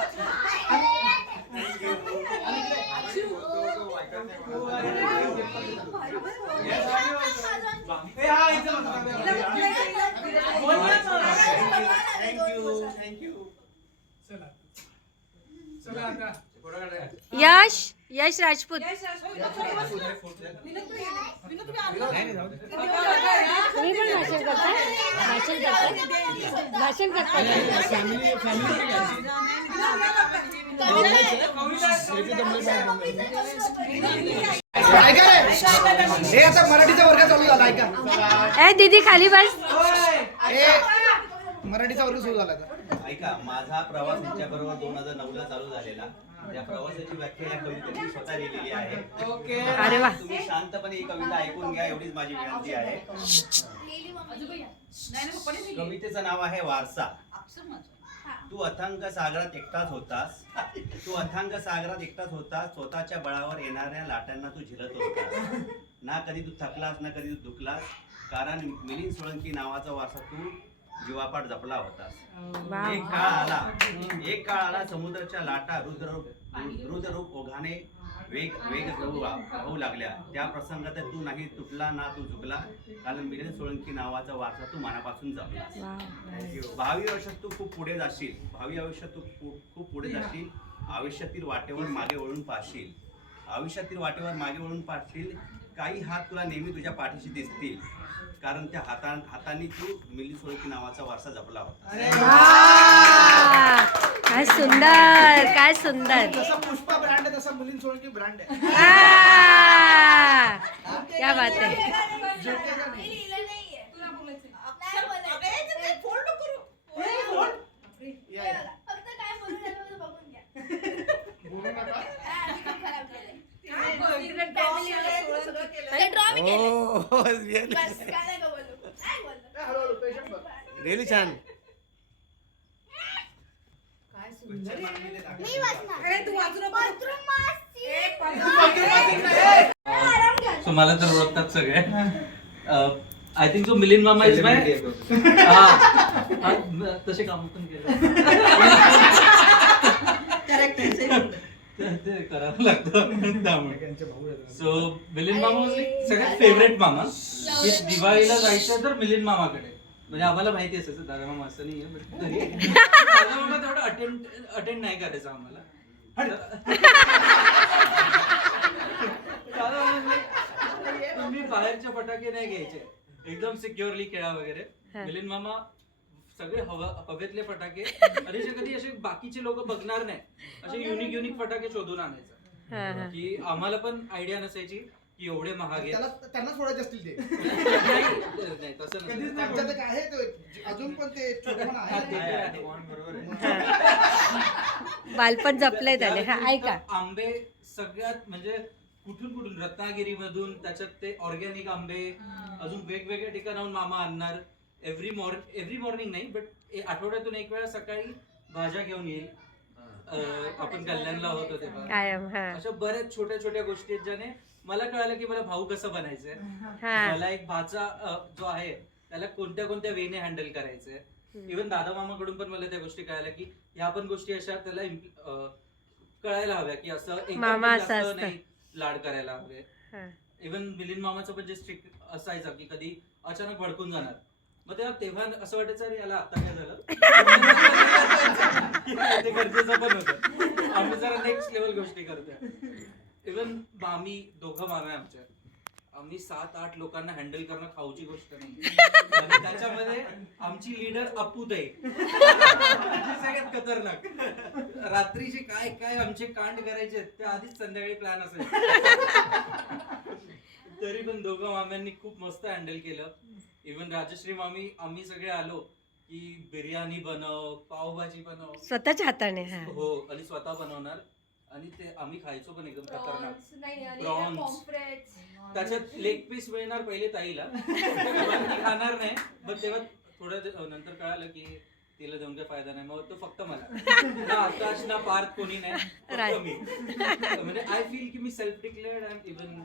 यश. यश राजपूत. तुम्ही पण भाषण करता. भाषण ऐका रे हे आता मराठीचा वर्ग चालू झाला ऐका. ए दीदी खाली बस. हे मराठीचा वर्ग सुरू झाला आता. ऐका माझा प्रवास तुमच्या बरोबर 2009 ला चालू झालेला. त्या प्रवासाची व्याख्या या कवितेत मी स्वतः लिहिलेली आहे. ओके. अरे वा. तुम्ही शांतपणे ही कविता ऐकून घ्या एवढीच माझी विनंती आहे. कवितेचं नाव आहे वारसा. तू अथांग सागरात एकटाच होतास. तू अथांग सागरात एकटाच होतास. स्वतःच्या बळावर येणाऱ्या लाटांना तू झिलत होतास. ना कधी तू थकलास ना कधी तू दुखलास. कारण मिलिंद सोळंकी नावाचा वारसा तू जीवापाड जपला होतास. एक काळ आला समुद्राच्या लाटा रुद्ररूप ओघाने वेग वाहू लागल्या. त्या प्रसंगात तू नाही तुटला ना तू झुकला. कारण मिलिंद सोळंकी नावाचा वारसा तू मनापासून जपला. भावी आयुष्यात तू खूप पुढे जाशील. आयुष्यातील वाटेवर मागे वळून पाहशील. काही हात तुला नेहमी तुझ्या पाठीशी दिसतील. कारण त्या हातांनी तू मिलिंद सोळंकी नावाचा वारसा जपला होता. काय सुंदर. काय सुंदर. जसा पुष्पा ब्रँड आहे तसा मिलिंद सोळंकी ब्रँड आहे. क्या बात आहे. मी लिहिलं नाहीये. नाही बोलायचं. फक्त काय बोलू नका बघून घ्या. खराब केलंय. ते draw मी केलंय. बस, काय नका बोलू. काय बोलू? हळूहळू पेशंट बघ. रिअली छान. मी वाचणार. Bathroom mask. सो मला तर ओळखतात सगळे. आय थिंक जो मिलिंद मामा इज माय तसे काम पण केलं. ते करावं लागतं त्यामुळे. सो मिलिंद मामा वॉज लाईक सगळ्यात फेवरेट मामा. की दिवाळीला जायचं तर मिलिंद मामाकडे. म्हणजे आम्हाला माहिती असायचं दादा मामा असं नाहीये but तरी दादा मामा तेवढं अटेंड नाही करायचं आम्हाला. दादा मामा तुम्ही बाहेरचे फटाके नाही घ्यायचे. एकदम सिक्युअरली खेळा वगैरे. मिलिंद मामा सगळे हवेतले फटाके आणि कधी असे बाकीचे लोक बघणार नाही असे युनिक फटाके शोधून आणायचं. की आम्हाला पण आयडिया नसायची की एवढे महाग आहेत. त्यांना सोडायचे असतील ते. नाही, तसं नसतं. त्यांच्यात एक आहे ते, अजून पण ते छोटेपणा आहे. बालपण जपलंय त्याने. हा ऐका, आंबे सगळ्यात म्हणजे कुठून रत्नागिरी मधून, त्याच्यात ते ऑर्गॅनिक आंबे अजून वेगवेगळ्या ठिकाणाहून मामा आणणार. एव्हरी मॉर्निंग नाही, बट आठवड्यातून एक वेळा सकाळी भाज्या घेऊन येईल. आपण कल्याणला होतो तेव्हा. कायम. अशा बऱ्याच छोट्या छोट्या गोष्टी आहेत ज्याने मला कळालं की मला भाऊ कसं बनायचंय. मला एक भाचा जो आहे त्याला कोणत्या कोणत्या वेने हँडल करायचंय. इव्हन दादा मामाकडून पण मला त्या गोष्टी कळाल्या की ह्या पण गोष्टी अशा त्याला कळायला हव्या की असं मामा एकदम असं जास्त नाही लाड करायला हवे. इव्हन मिलिंद मामाचं पण जे स्ट्रिक्ट असायचं की कधी अचानक भडकून जाणार, मग तेव्हा असं वाटायचं अरे याला आता काय झालं. ते गरजेचं पण होतं. आम्ही जरा नेक्स्ट लेवल गोष्टी करतोय. इव्हन मामी, दोघं मामे आमच्या, आम्ही 7-8 लोकांना हँडल करणं खाऊची गोष्ट नाही. आणि त्याच्यामध्ये आमची लीडर अप्पूताई सगळ्यात खतरनाक. रात्रीचे काय काय आमचे कांड करायचे ते आधीच संध्याकाळी प्लॅन असायचा. तरी पण दोघं माम्यांनी खूप मस्त हँडल केलं. इव्हन राजश्री मामी, आम्ही सगळे आलो की बिर्याणी बनव, पावभाजी बनव स्वतःच्या हाताने. हो, आणि स्वतः बनवणार. आणि ते आम्ही खायचो पण एकदम खतरनाक. नाही Prawns. पॉम्फ्रेट्स. त्याच्यात लेग पीस मिळणार पहिले ताईला, ती खाणार नाही. पण तेव्हा थोडं नंतर कळालं की तिला देऊन काही फायदा नाही, मग तो फक्त मला. ना आकाश ना पार्थ कोणी नाही, फक्त मी. म्हणजे आय फील की मी सेल्फ डिक्लेअर्ड अँड इव्हन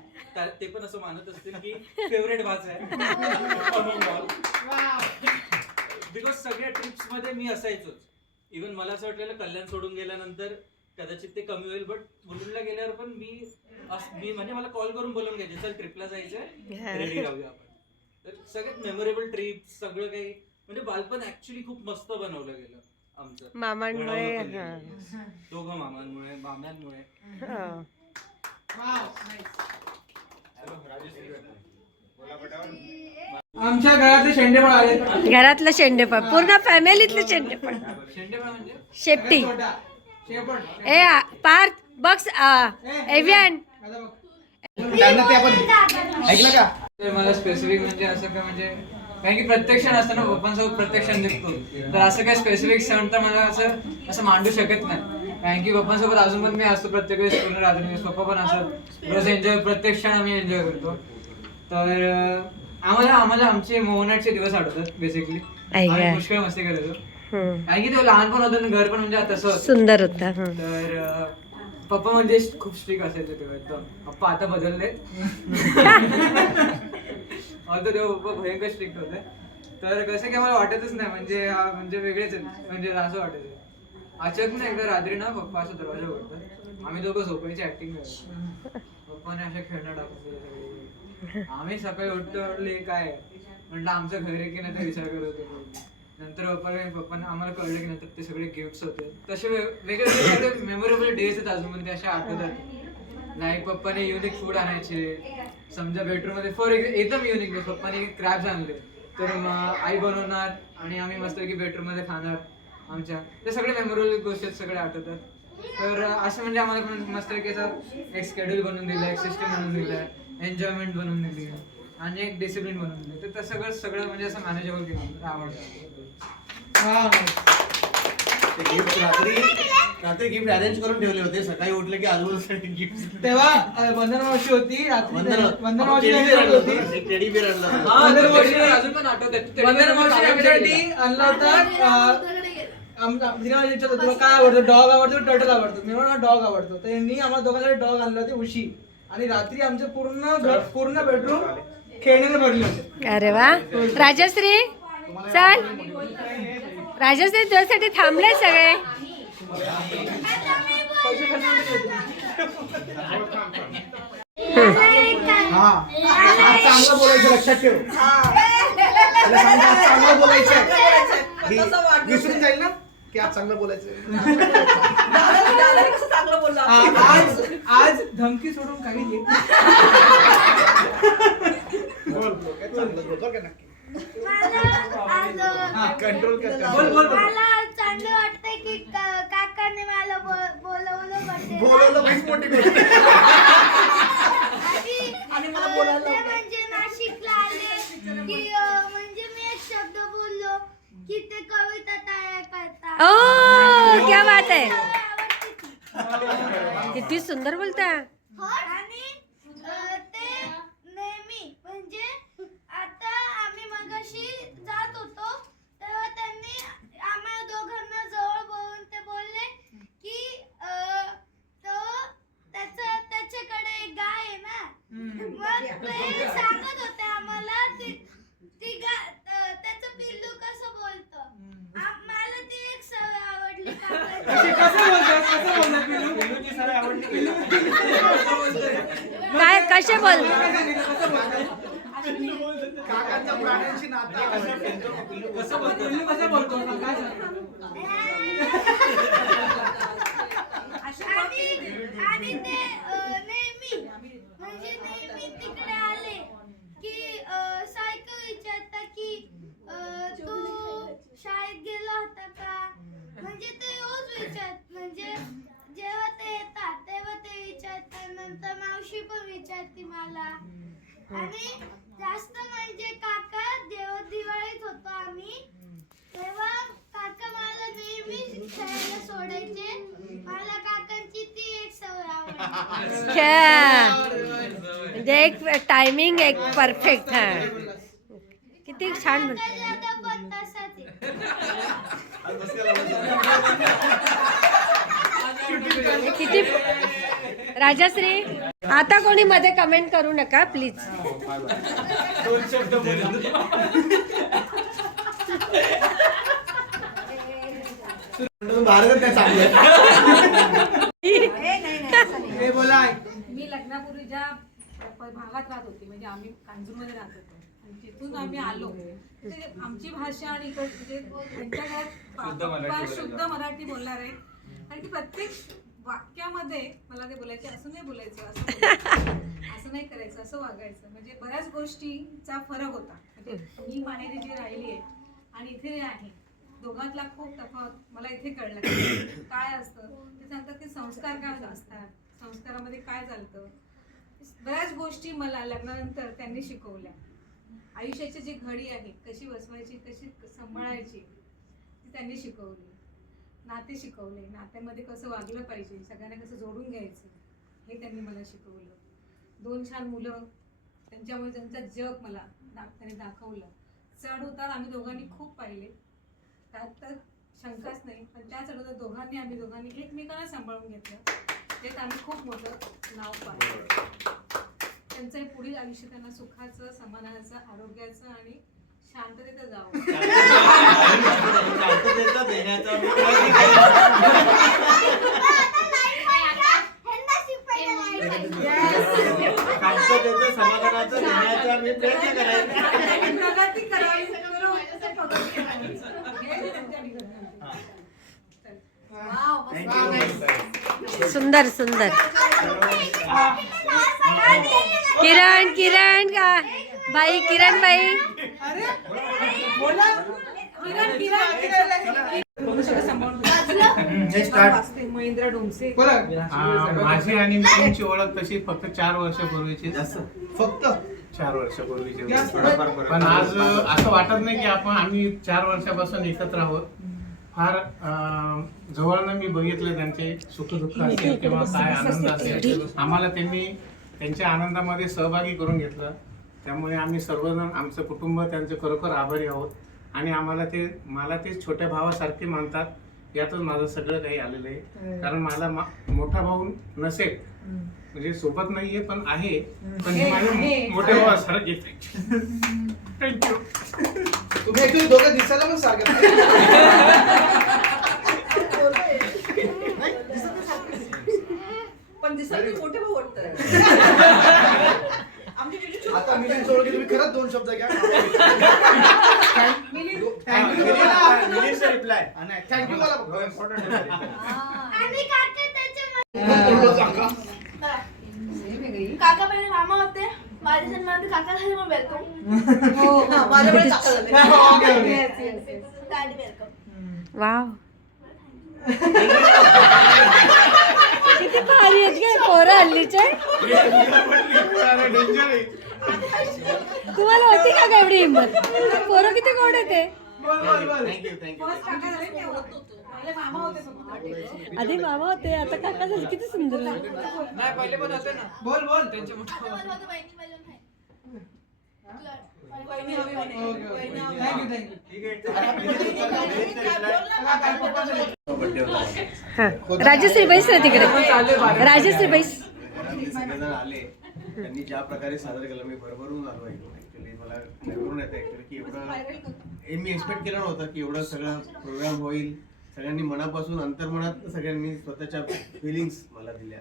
ते पण असं मानत असतील की फेवरेट भाच आहे. बिकॉज सगळ्या ट्रिप्स मध्ये मी असायचोच. इव्हन मला असं वाटलेलं कल्याण सोडून गेल्यानंतर कदाचित ते कमी होईल, बट मुलुंडला गेल्यावर पण मी म्हणजे मला कॉल करून बोलून घ्यायचे, चल ट्रिपला जायचंय, रेडी राहूया आपण. तर सगळ्यात मेमोरेबल ट्रिप सगळं काही म्हणजे बालपण ऍक्च्युली खूप मस्त बनवलं गेलं आमचं मामांमुळे. दोघं मामांमुळे, माम्यांमुळे. आमच्या घरातले शेंडेफळ आले. घरातलं शेंडेफळ, पूर्ण फॅमिलीतलं शेंडेफळ. शेपटी. ए पार्थ बक्स एव्हियन. त्यांना ते आपण ऐकलं का? मला स्पेसिफिक म्हणजे असं काय म्हणजे कारण की प्रत्येक क्षण असतं ना, पप्पांसोबत प्रत्येक क्षण निघतो. तर असं काय स्पेसिफिक क्षण तर मला असं मांडू शकत नाही. कारण की पप्पांसोबत अजून पण मी असतो प्रत्येक वेळेस, पूर्ण रात्री पप्पा पण असत. रोज एन्जॉय, प्रत्येक क्षण आम्ही एन्जॉय करतो. तर आम्हाला आमचे मोहनाटचे दिवस आठवतात बेसिकली. आम्ही पुष्कळ मस्ती करायचो. कारण की तेव्हा लहान पण होतं, घर पण म्हणजे तसं सुंदर होता. तर पप्पा म्हणजे खूप स्ट्रिक्ट असायचं तेव्हा एकदम. पप्पा आता बदलले. आता तेव्हा पप्पा भयंकर स्ट्रिक्ट होते. तर कसं की मला वाटतच नाही म्हणजे वेगळेच म्हणजे असं वाटायचं. अचानक ना एकदा रात्री ना पप्पा असं दरवाजा उघडतात, आम्ही दोघं झोपायची ऍक्टिंग करायचो. पप्पाने अशा खेळणं टाकून आम्ही सकाळी उठले काय म्हटलं आमचं घर आहे की नाही ते विचार करत होतो. नंतर पप्पांना आम्हाला कळलं की नंतर ते सगळे गिफ्ट्स होते. तसे वेगवेगळे मेमोरेबल डेज आहेत अजून पण ते असे आठवतात. लाईक पप्पाने युनिक फूड आणायचे. समजा बेडरूम मध्ये फॉर एकदम युनिक, पप्पाने क्रॅब्स आणले तर आई बनवणार आणि आम्ही मस्त की बेडरूम मध्ये खाणार आमच्या. ते सगळे मेमोरेबल गोष्टी सगळे आठवतात. तर असं म्हणजे आम्हाला पण मस्त की एक शेड्यूल बनवून दिलं, एक सिस्टम बनवून दिलं, एन्जॉयमेंट बनवून दिली आणि एक डिसिप्लिन बनवून दिलं. तर सगळं म्हणजे असं मॅनेजेबल केलं. आवडतं. रात्री गिफ्ट अरेंज करून ठेवले होते. सकाळी उठले की आजूबाजूसाठी गिफ्ट. तेव्हा वंदनमावशी होती. वंदनमावशी अजून पण आठवतात. वंदनमावशी आमच्यासाठी आणलं होतं. तुला काय आवडतं? डॉग आवडतो, टर्टल आवडतो? मी म्हणून डॉग आवडतो. तर यांनी आम्हाला दोघांसाठी डॉग आणले होते, उशी. आणि रात्री आमचे पूर्ण बेडरूम खेळण्याने भरले होते. अरे वा. राजश्री चल, राजश्री तुझ्यासाठी थांबले सगळे. चांगलं बोलायचं, लक्षात ठेव. चांगलं बोलायचं विसरून जाईल ना की आज चांगलं बोलायचं. आज धमकी सोडून काही बोल काय चांगलं बोल का नक्की. कंट्रोल करते. बोल बोल बोल. मला चांगलं वाटतंय की काकाने मला बोलवलं birthday ला. बोलवलं म्हणजे मोठी गोष्ट. आणि मला बोलायला ते म्हणजे नाशिकला आले की म्हणजे मी एक शब्द बोललो की ते कविता तयार करतात. ओ क्या बात आहे. आवडते ती. किती सुंदर बोलता. आणि ते नेहमी म्हणजे आता आम्ही मगाशी जात होतो तेव्हा त्यांनी आम्हाला दोघांना जवळ बोलून ते बोलले की त्याच्याकडे एक गाय आहे ना. मग ते सांगत होते आम्हाला ती गाय त्याचं पिल्लू कसं बोलतं. मला ती एक सवय आवडली काकाची. पिल्लूची सवय आवडली. काय कसे बोल. काकांच्या प्राण्यांची नातं आवडते. पिल्लू कसं बोलतो काय सांग? आणि ते नेहमी म्हणजे नेहमी तिकडे आले की सायकल विचारता की तू शाळेत गेला होता का. म्हणजे ते रोज म्हणजे जेव्हा ते येतात तेव्हा ते विचारतात. नंतर मावशी पण विचारते मला. आणि जास्त म्हणजे काका जेव्हा दिवाळीत होतो आम्ही तेव्हा काका मला नेहमी खेळायला सोडायचे. मला काकांची ती एक सवय आवडते. म्हणजे एक टायमिंग एक परफेक्ट. हा किती छान बोल. काका पण तसाच आहे. किती. राजश्री आता कोणी मध्ये कमेंट करू नका प्लीज. दोन शब्द बोलून. भारत नाही चांगलं. हे बोला. मी लग्नापूर्वी ज्या भागात राहत होती म्हणजे आम्ही कांजूरमध्ये राहत होतो आणि तिथून आम्ही आलो ते आमची भाषा आणि इकडे म्हणजे त्यांच्या घरात शुद्ध मराठी बोलणार आहे. कारण की प्रत्येक वाक्यामध्ये मला ते बोलायचे असं नाही बोलायचं असं नाही करायचं असं वागायचं. म्हणजे बऱ्याच गोष्टीचा फरक होता. म्हणजे मी माहेरी जे राहिली आहे आणि इथे जे आहे दोघांतला खूप तफावत मला इथे कळलं काय असतं. ते सांगतात की संस्कार काय असतात संस्कारामध्ये काय चालतं. बऱ्याच गोष्टी मला लग्नानंतर त्यांनी शिकवल्या. आयुष्याची जी घडी आहे कशी बसवायची कशी सांभाळायची ती त्यांनी शिकवली. नाते शिकवले. नात्यामध्ये कसं वागलं पाहिजे सगळ्यांना कसं जोडून घ्यायचं हे त्यांनी मला शिकवलं. दोन छान मुलं त्यांच्यामुळे त्यांचं जग मला त्यांनी दाखवलं. चढ उतार आम्ही दोघांनी खूप पाहिले त्यात तर शंकाच नाही. पण त्या चढ दोघांनी आम्ही दोघांनी एकमेकांना सांभाळून घेतलं. त्यात आम्ही खूप मोठं नाव पाहिलं. त्यांचं हे पुढील आयुष्य त्यांना सुखाचं समाधानाचं आरोग्याचं आणि शांततेचं जावं. शांततेचा देण्याचा शांततेचं समाधानाचं देण्याचा मी प्रयत्न करायचा. प्रगती करावी. सुंदर सुंदर. किरण का बाई किरण बाई. महेंद्र डोंगसे. माझी आणि मुलींची ओळख तशी फक्त 4 वर्षापूर्वीची. फक्त 4 वर्षापूर्वीची. पण आज असं वाटत नाही की आम्ही 4 वर्षापासून एकत्र आहोत. फार जवळनं मी बघितलं त्यांचे सुखदुःख असेल किंवा काय आनंद असेल आम्हाला त्यांनी त्यांच्या आनंदामध्ये सहभागी करून घेतलं. त्यामुळे आम्ही सर्वजण आमचं कुटुंब त्यांचे खरोखर आभारी आहोत. आणि मला ते छोट्या भावासारखे मानतात. यातच माझं सगळं काही आलेलं आहे. कारण मला मोठा भाऊ नसेल म्हणजे सोबत नाहीये पण आहे. पण हे माझे मोठे भावासारखे थँक्यू. तुम्ही ऍक्च्युली दोघं दिसायला पण सारखे. पण दिसायला मोठे भाऊ वाटतात. आता मिलिंद सोडून तुम्ही खरंच 2 शब्द घ्या. रिप्लाय थँक्यू मला. आणि काका त्याच्यामध्ये काका पहिले मामा होते. माझ्या जन्मामध्ये काका झाले मग वेलकम. माझ्याकडे okay okay daddy welcome. Wow किती भारी आहेत काय पोरं हल्लीचे. तुम्हाला होती का एवढी हिंमत? पोरं किती गोड येते. फर्स्ट काका झाले ते ओळखतो. पहिले मामा होते फक्त. आधी मामा होते आता काका झाले. किती सुंदर आहे. नाही पहिले पण होते ना. बोल बोल त्यांच्या मोठं वहिनी पहिलं नाही. वहिनी हवी म्हणे. ओके ओके वहिनी हवी. थँक्यू राजश्री बैस रे तिकडे. राजश्री बैस. घरातले सगळेजण आले त्यांनी ज्या प्रकारे सादर केलं मी भरभरून आलो ऍक्च्युली मला भरभरून येतं ऍक्च्युली की एवढं हे मी एक्सपेक्ट केलं नव्हतं की एवढं सगळं प्रोग्राम होईल. सगळ्यांनी मनापासून अंतर्मनात सगळ्यांनी स्वतःच्या फिलिंग्स मला दिल्या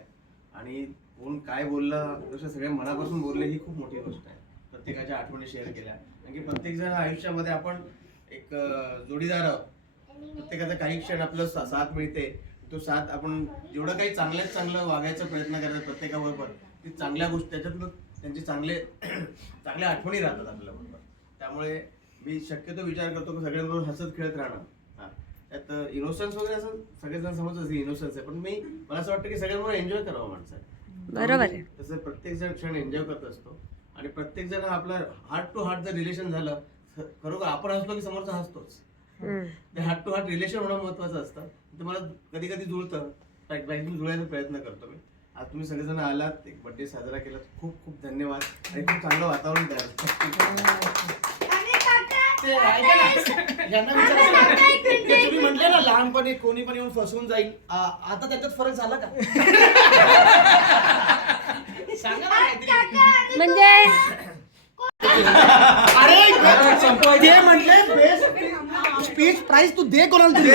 आणि कोण काय बोलला जसं सगळे मनापासून बोलले ही खूप मोठी गोष्ट आहे. प्रत्येकाच्या आठवणी शेअर केल्या कारण की प्रत्येक जण आयुष्यामध्ये आपण एक जोडीदार आहोत. प्रत्येकाचा काही क्षण आपलं साथ मिळते. तो साथ आपण जेवढं काही चांगल्यात चांगलं वागायचा प्रयत्न करतात प्रत्येकाबरोबर ती चांगल्या गोष्टी त्याच्यातून त्यांचे चांगल्या आठवणी राहतात आपल्याबरोबर. त्यामुळे मी शक्यतो विचार करतो की सगळ्यांबरोबर हसत खेळत राहणं. त्यात इनोसन्स वगैरे असं सगळेजण समजतात इनोसन्स आहे पण मला असं वाटतं की सगळ्यांबरोबर एन्जॉय करावं माणसाने. बरोबर आहे. तसं प्रत्येक जण क्षण एन्जॉय करत असतो आणि प्रत्येक जण आपलं हार्ट टू हार्ट जर रिलेशन झालं खरोखर आपण हसलो की समोरचा हसतोच. ते हार्ट टू हार्ट रिलेशन होणं महत्वाचं असतं. ते मला कधी कधी जुळतं जुळायचा प्रयत्न करतो मी. आज तुम्ही सगळेजण आलात एक बर्थडे साजरा केला खूप खूप धन्यवाद आणि खूप चांगलं वातावरण तयार यांना विचारायचं तुम्ही म्हटले ना लहानपणी कोणी पण येऊन फसवून जाईल आता त्याच्यात फरक झाला का? सांगा ना काहीतरी. म्हणजे अरे ते म्हटले बेस्ट स्पीच प्राइस तू दे कोणाला तरी.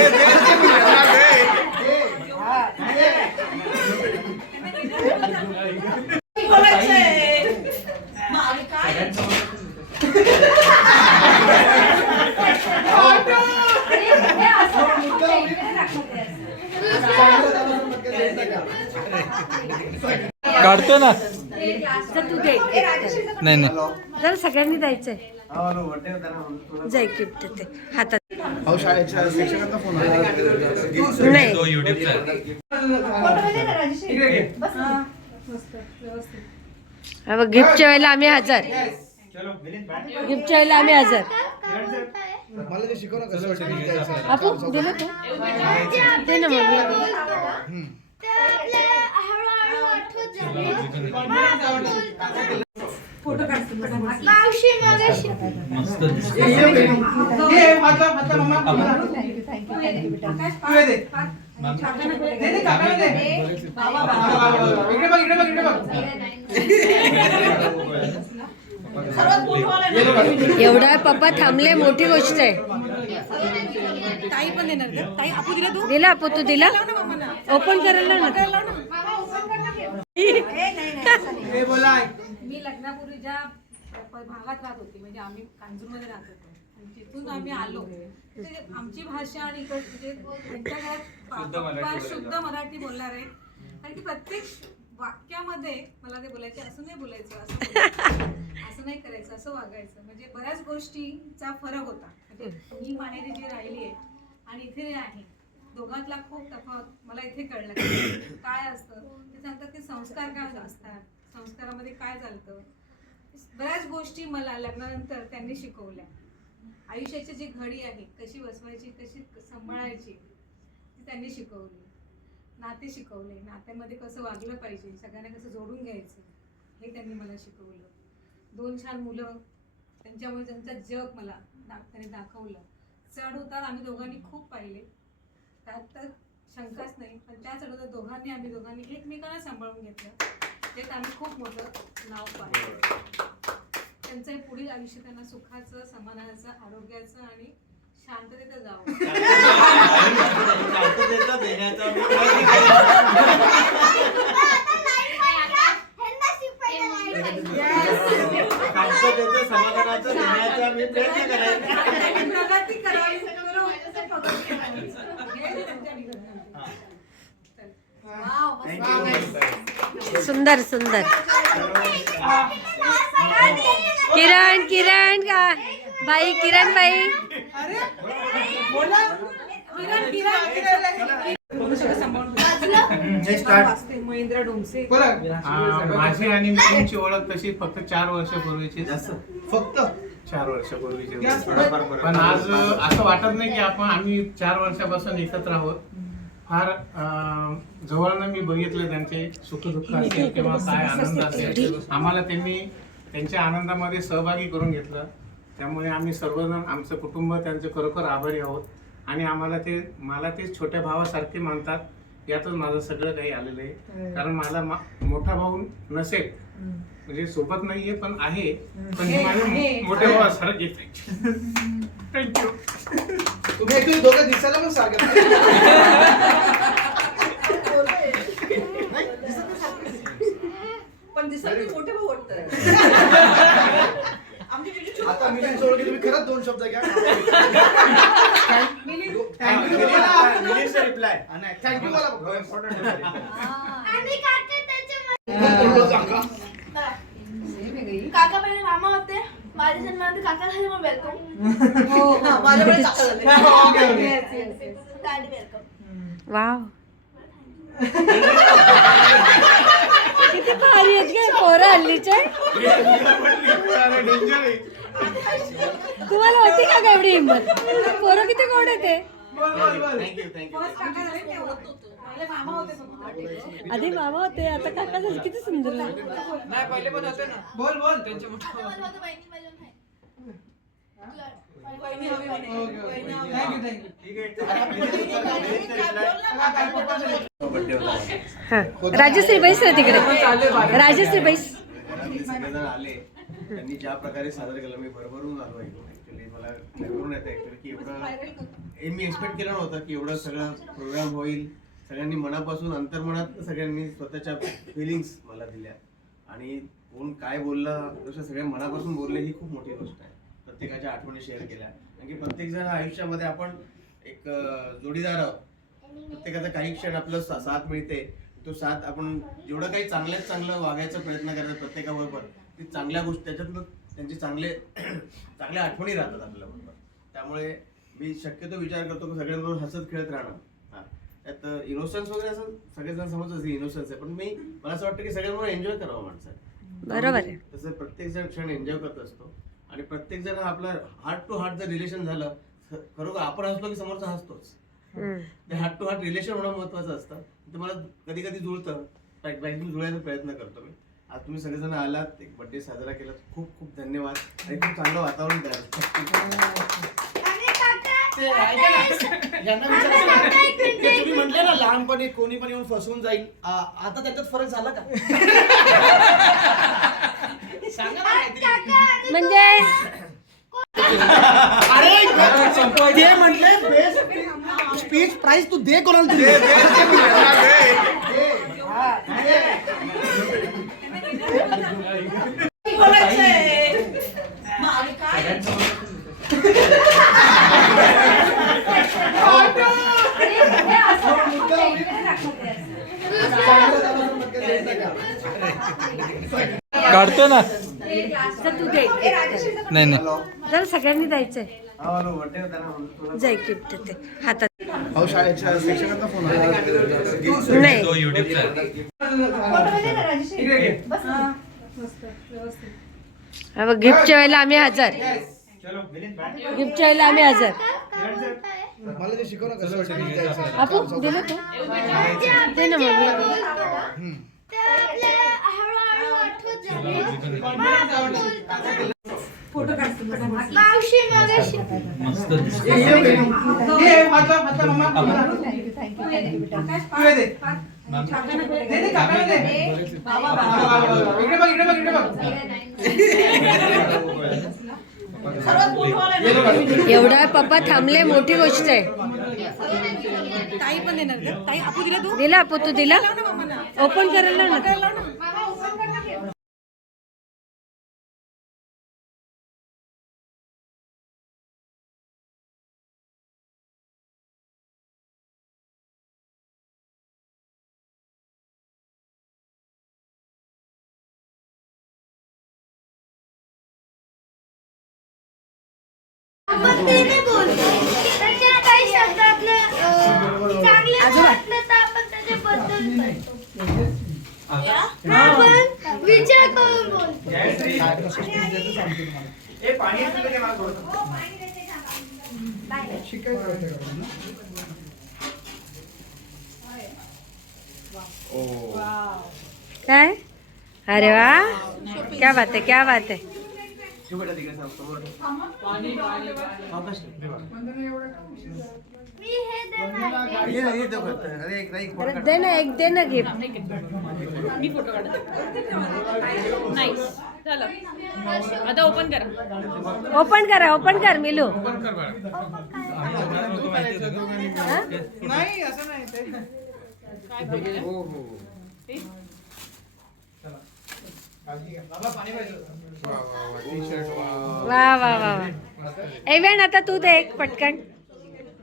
काढतो ना. तू दे. नाही नाही जरा सगळ्यांनी द्यायचंय. बर्थडे होता ना जाय गिफ्ट ते हातात. अहो शाळेच्या शिक्षकांचा फोन आला. नाही तो युट्यूबचा गिफ्टच्या वेळेला आम्ही हजर. गिफ्टच्या वेळेला आम्ही हजर. मला ते शिकव ना कसं वाटतं. आपण दिलं तू दे ना मग. फोटो काढतो. मावशी मागाशी मस्त एवढा पप्पा थांबले मोठी गोष्ट आहे. ताई पण देणार का? ताई आपू दिला तू? दिला आपू तू दिला ओपन करायला ना. मी लग्नापूर्वी ज्या भागात राहत होती म्हणजे आम्ही कांजूरमध्ये राहत होतो आणि तिथून आम्ही आलो ते आमची भाषा आणि इकडे म्हणजे त्यांच्या घरात शुद्ध मराठी बोलणार आहे कारण की प्रत्येक वाक्यामध्ये मला ते बोलायचे असं नाही बोलायचं असं नाही करायचं असं वागायचं म्हणजे बऱ्याच गोष्टीचा फरक होता. म्हणजे मी माहेरी जी राहिली आहे आणि इथे आहे दोघांतला खूप तफावत मला इथे कळलं काय असतं. ते सांगतात की संस्कार काय असतात संस्कारामध्ये काय चालतं. बऱ्याच गोष्टी मला लग्नानंतर त्यांनी शिकवल्या. आयुष्याची जी घडी आहे कशी बसवायची कशी सांभाळायची ती त्यांनी शिकवली. नाते शिकवले नात्यामध्ये कसं वागलं पाहिजे सगळ्यांना कसं जोडून घ्यायचं हे त्यांनी मला शिकवलं. 2 छान मुलं त्यांच्यामुळे त्यांचं जग मला त्यांनी दाखवलं. चढ उतार आम्ही दोघांनी खूप पाहिले त्यात तर शंकाच नाही पण त्या चढ दोघांनी आम्ही दोघांनी एकमेकांना सांभाळून घेतलं. ते आम्ही खूप मोठं नाव पाहिलं. त्यांचं हे पुढील आयुष्य त्यांना सुखाचं समाधानाचं आरोग्याचं आणि शांततेचं जावं. समाधानाचं देण्याचा मी प्रयत्न करायचा. प्रगती करावी सुंदर सुंदर. किरण किरण का बाई किरण बाई अरे बोला महेंद्र डोंगसे. माझी आणि मुलींची ओळख तशी फक्त 4 वर्षापूर्वीची. फक्त 4 वर्षापूर्वीची. पण आज असं वाटत नाही की आम्ही 4 वर्षापासून एकत्र आहोत. फार जवळनं मी बघितलं त्यांचे सुखदुःख असेल किंवा काय आनंद असेल, आम्हाला त्यांनी त्यांच्या आनंदामध्ये सहभागी करून घेतलं. त्यामुळे आम्ही सर्वजण आमचं कुटुंब त्यांचे खरोखर आभारी आहोत. आणि मला ते छोट्या भावासारखे मानतात. यातच माझं सगळं काही आलेलं आहे. कारण मला मोठा भाऊ नसेल, म्हणजे सोबत नाहीये पण आहे, पण माझे मोठ्या भावासारखे. थँक्यू. तुम्ही ऍक्च्युली दोघं दिसायला पण सारखे पण दिसायला मोठे भाऊ वाटतं. आता मिलिंद सोडून तुम्ही खरंच 2 शब्द घ्या. रिप्लाय थँक्यू मला आणि काका त्याच्यामध्ये काका पहिले मामा होते, माझ्या जन्मामध्ये काका झाले, मग वेलकम. माझ्याकडे काका झाले. Daddy welcome. वाव किती भारी आहेत काय पोरं हल्लीचे. तुम्हाला होती का एवढी हिंमत? पोरं किती गोड येते. आधी मामा होते, आता काका झाले. किती सुंदर. नाही पहिले पण होते ना. बोल त्यांच्या बहिणी पाहिजे नाही. राजश्री बैस ना तिकडे. राजश्री बैस. सगळेजण आले, त्यांनी ज्या प्रकारे सादर केलं मी भरभरून आलो ऍक्च्युली. मला भरभरून येतं ऍक्च्युली की एवढं मी एक्सपेक्ट केलं नव्हतं की एवढं सगळं प्रोग्राम होईल. सगळ्यांनी मनापासून अंतर्मनात सगळ्यांनी स्वतःच्या फिलिंग्स मला दिल्या. आणि कोण काय बोलला तसं सगळे मनापासून बोलले, ही खूप मोठी गोष्ट आहे. प्रत्येकाच्या आठवणी शेअर केल्या. कारण की प्रत्येक जण आयुष्यामध्ये आपण एक जोडीदार आहोत. प्रत्येकाचा काही क्षण आपलं साथ मिळते. तो साथ आपण जेवढं काही चांगल्यात चांगलं वागायचा प्रयत्न करतात प्रत्येकाबरोबर, ती चांगल्या गोष्टी त्याच्यातून त्यांचे चांगल्या आठवणी राहतात आपल्याबरोबर. त्यामुळे मी शक्यतो विचार करतो की सगळ्यांबरोबर हसत खेळत राहणं. त्यात इनोसन्स वगैरे असं सगळेजण समजतात इनोसन्स आहे, पण मला असं वाटतं की सगळ्यांबरोबर एन्जॉय करावं माणसाने. बरोबर आहे. तसं प्रत्येक जण क्षण एन्जॉय करत असतो. आणि प्रत्येक जण आपलं हार्ट टू हार्ट जर रिलेशन झालं, खरोखर आपण हसलो की समोरचा हसतोच. ते हार्ट टू हार्ट रिलेशन होणं महत्वाचं असतं. ते मला कधी कधी जुळतं, मॅक्झिमम जुळायचा प्रयत्न करतो मी. आज तुम्ही सगळेजण आलात, एक बर्थडे साजरा केला, खूप खूप धन्यवाद. आणि खूप चांगलं वातावरण तयार. तुम्ही म्हटले ना लहानपणी कोणी पण येऊन फसवून जाईल, आता त्याच्यात फरक झाला का? सांगा ना काहीतरी. म्हणजे अरे ते म्हटले बेस्ट स्पीच प्राइस तू दे कोणाला तू काढतो ना. तू दे. नाही नाही जरा सगळ्यांनी द्यायचंय. बर्थडे होता ना. जाय गिफ्ट ते हातात. शाळेच्या सेक्शनचा फोन नाही तो युट्यूबचा गिफ्टच्या वेळेला आम्ही हजर. गिफ्टच्या वेळेला आम्ही हजर. मला ते शिकवणं कसं वाटतं. आपू दिलं तू दे ना मम्मी. मावशी मागाशी मस्त एवढा पप्पा थांबले, मोठी गोष्ट आहे. ताई पण देणार का? ताई आपू दिला तू? दिला आपू, तू दिला ओपन करायला ना. नेहमी बोलतो त्याच्या काही शब्दातलं चांगले वाटलं तर आपण त्याच्याबद्दल बोलतो. आपण विचार करून बोलतो. हे पाणी असेल तर घे मला थोडंसं. काय अरे वा क्या बात आहे क्या बात आहे. तू बेटा तिकडे सांग समोर. मी हे देणार. ये नाही तो करतोय. अरे एक नाही अरे दे ना एक दे ना गिफ्ट. मी फोटो काढते नाही झालं आता ओपन करा. ओपन कर मिलू. हा? नाही असं नाही ते. हो हो. बाबा पाणी पाहिजे. वा वा वा वा. एव्हन आता तू दे एक पटकन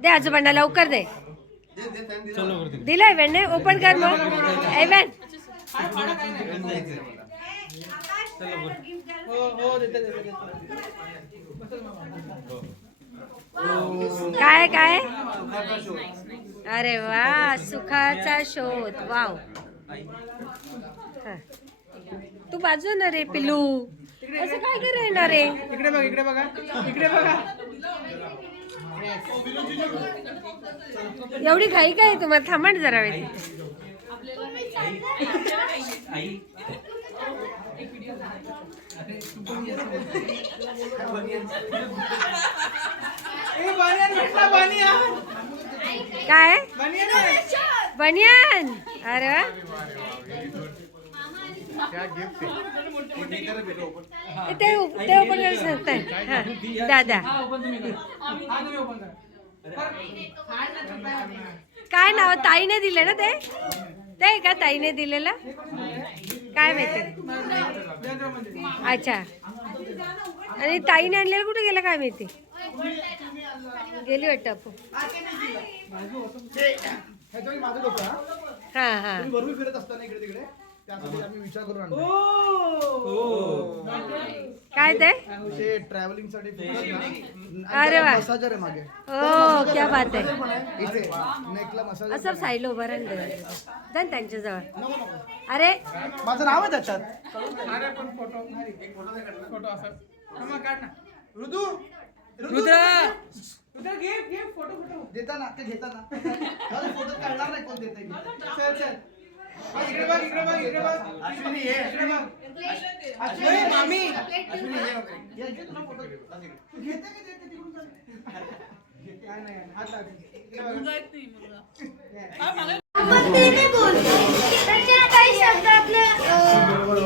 दे आजोबांना लवकर दे. दिलं एव्हनने ओपन कर मग एव्हन. हो हो देते. काय काय अरे वा सुखाचा शोध वाव. हा. तू बाजू ना रे पिलू असं काय करायला रे. इकडे बघ इकडे बघा इकडे बघा. एवढी घाई काय तुम्हाला थांबा ना जरा वेळ. आई ए बानियान भेटला बानियान. काय बानियान आहे. बनियान अरे वा. ते ओपन करायला सांगताय. हा दादा हा तुम्ही ओपन करा. काय नाव ताईने दिले ना ते ते का ताईने दिलेलं काय माहिती. अच्छा आणि ताईने आणलेलं कुठे गेलं काय माहिती. गेली वाटतं. ह्याच्यावेळी माझं डोकं हा. हा हा तुम्ही बरोबर फिरत असताना इकडे तिकडे त्यासाठी आम्ही विचार करून आणतो. काय ते ट्रॅव्हलिंग साठी अरे वा. मसाजर आहे मागे हो क्या बात आहे. इथे नेकला मसाज. असं साईलो उभं राहिलं जा त्यांच्याजवळ. अरे माझं नाव आहे त्याच्यात. अरे पण फोटो फोटो असं मग काढ ना. रुद्र रुद्र घे फोटो. देताना ते घेताना फोटो काढणार नाही कोण देत चल चल. इकडे बघ इकडे बघ. अश्विनी ये. इकडे बघ. अश्विनी मामी. अश्विनी ये. फोटो घेते की देते तिकडून जा. काय नाही हात लाव. इकडे बघ. आपण नेहमी बोलतो त्याच्या काही शब्दातलं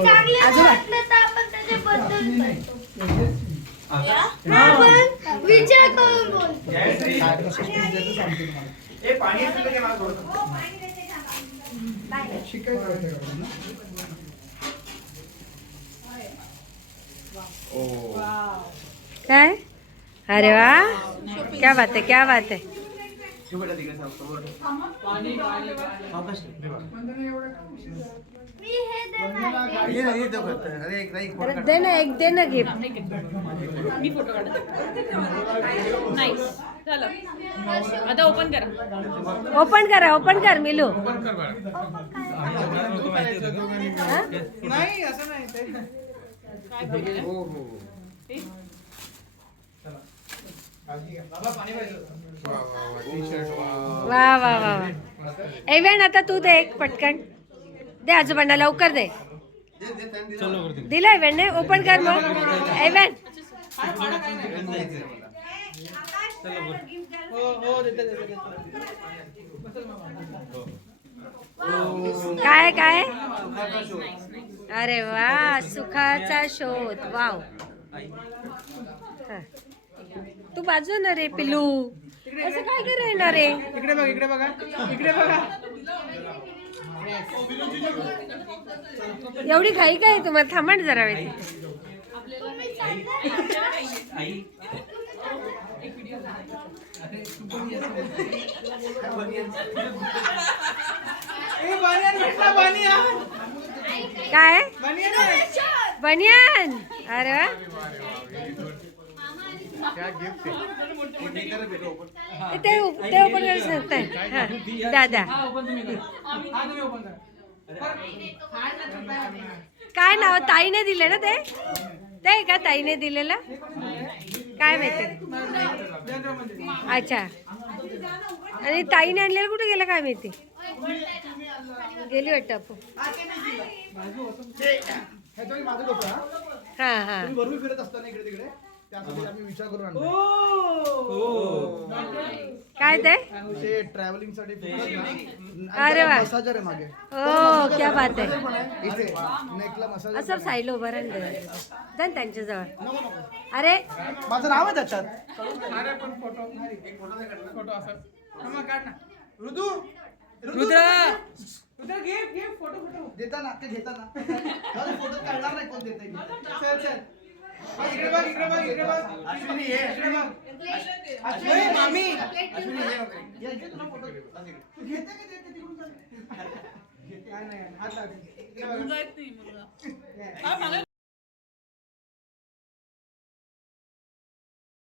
चांगले वाटलं तर आपण त्याच्याबद्दल बोलतो. आपण विचार करून बोलतो. हे पाणी असेल तर घे मला थोडंसं. काय अरे वा क्या बात आहे क्या बात आहे. तू बेटा तिकडे सांग समोर. मी हे देणार. ये नाही तो करतोय. अरे एक नाही अरे दे ना एक दे ना गिफ्ट. मी फोटो काढते नाही झालं आता ओपन करा. ओपन कर मिलू. हा? नाही असं नाही ते. हो हो. बाबा पाणी पाहिजे. वा वा वा वा. एव्हन आता तू दे एक पटकन दे आजोबांना लवकर दे. दिलं एव्हनने ओपन कर मग एव्हन. हो हो देते. काय काय अरे वा सुखाचा शोध वाव. हा. तू बाजू ना रे पिलू असं काय करायला रे. इकडे बघ इकडे बघा इकडे बघा. एवढी घाई काय तुम्हाला थांबा ना जरा वेळ. आई ए बानियान भेटला बानियान. काय बानियान आहे. बनियान अरे वा. त्या गिफ्ट मी करत येतो open. ते ओपन करायला सांगताय हा, दादा हा ओपन तुम्ही करा. हा तुम्ही ओपन करा. काय नाव ताईने दिले ना ते ते का ताईने दिलेलं काय माहिती जयंत मंदिर. अच्छा आणि ताईने आणलेलं कुठे गेलं काय माहिती गेली वाटतं आपण. ह्याच्यावेळी माझं डोकं हा. हा हा तुम्ही बरोबर फिरत असताना इकडे तिकडे त्यासाठी आम्ही विचार करून आणतो काय ते ते ट्रॅव्हलिंग साठी अरे वा. मसाजर आहे मागे हो क्या बात आहे. इथे नेकला मसाजर असं साईला उभं राहून जा त्यांच्याजवळ. अरे माझं नाव आहे त्याच्यात. अरे पण फोटो फोटो असं हा, मग काढ ना. ऋतू रुद्र घे घे फोटो देताना ते घेताना फोटो काढणार नाही कोण देत चल चल हा, इकडे बघ इकडे बघ इकडे बघ. अश्विनी ये. इकडे बघ. अश्विनी मामी. अश्विनी ये. फोटो घेते का देते तिकडून काय नाही हात लाव. इकडे बघ.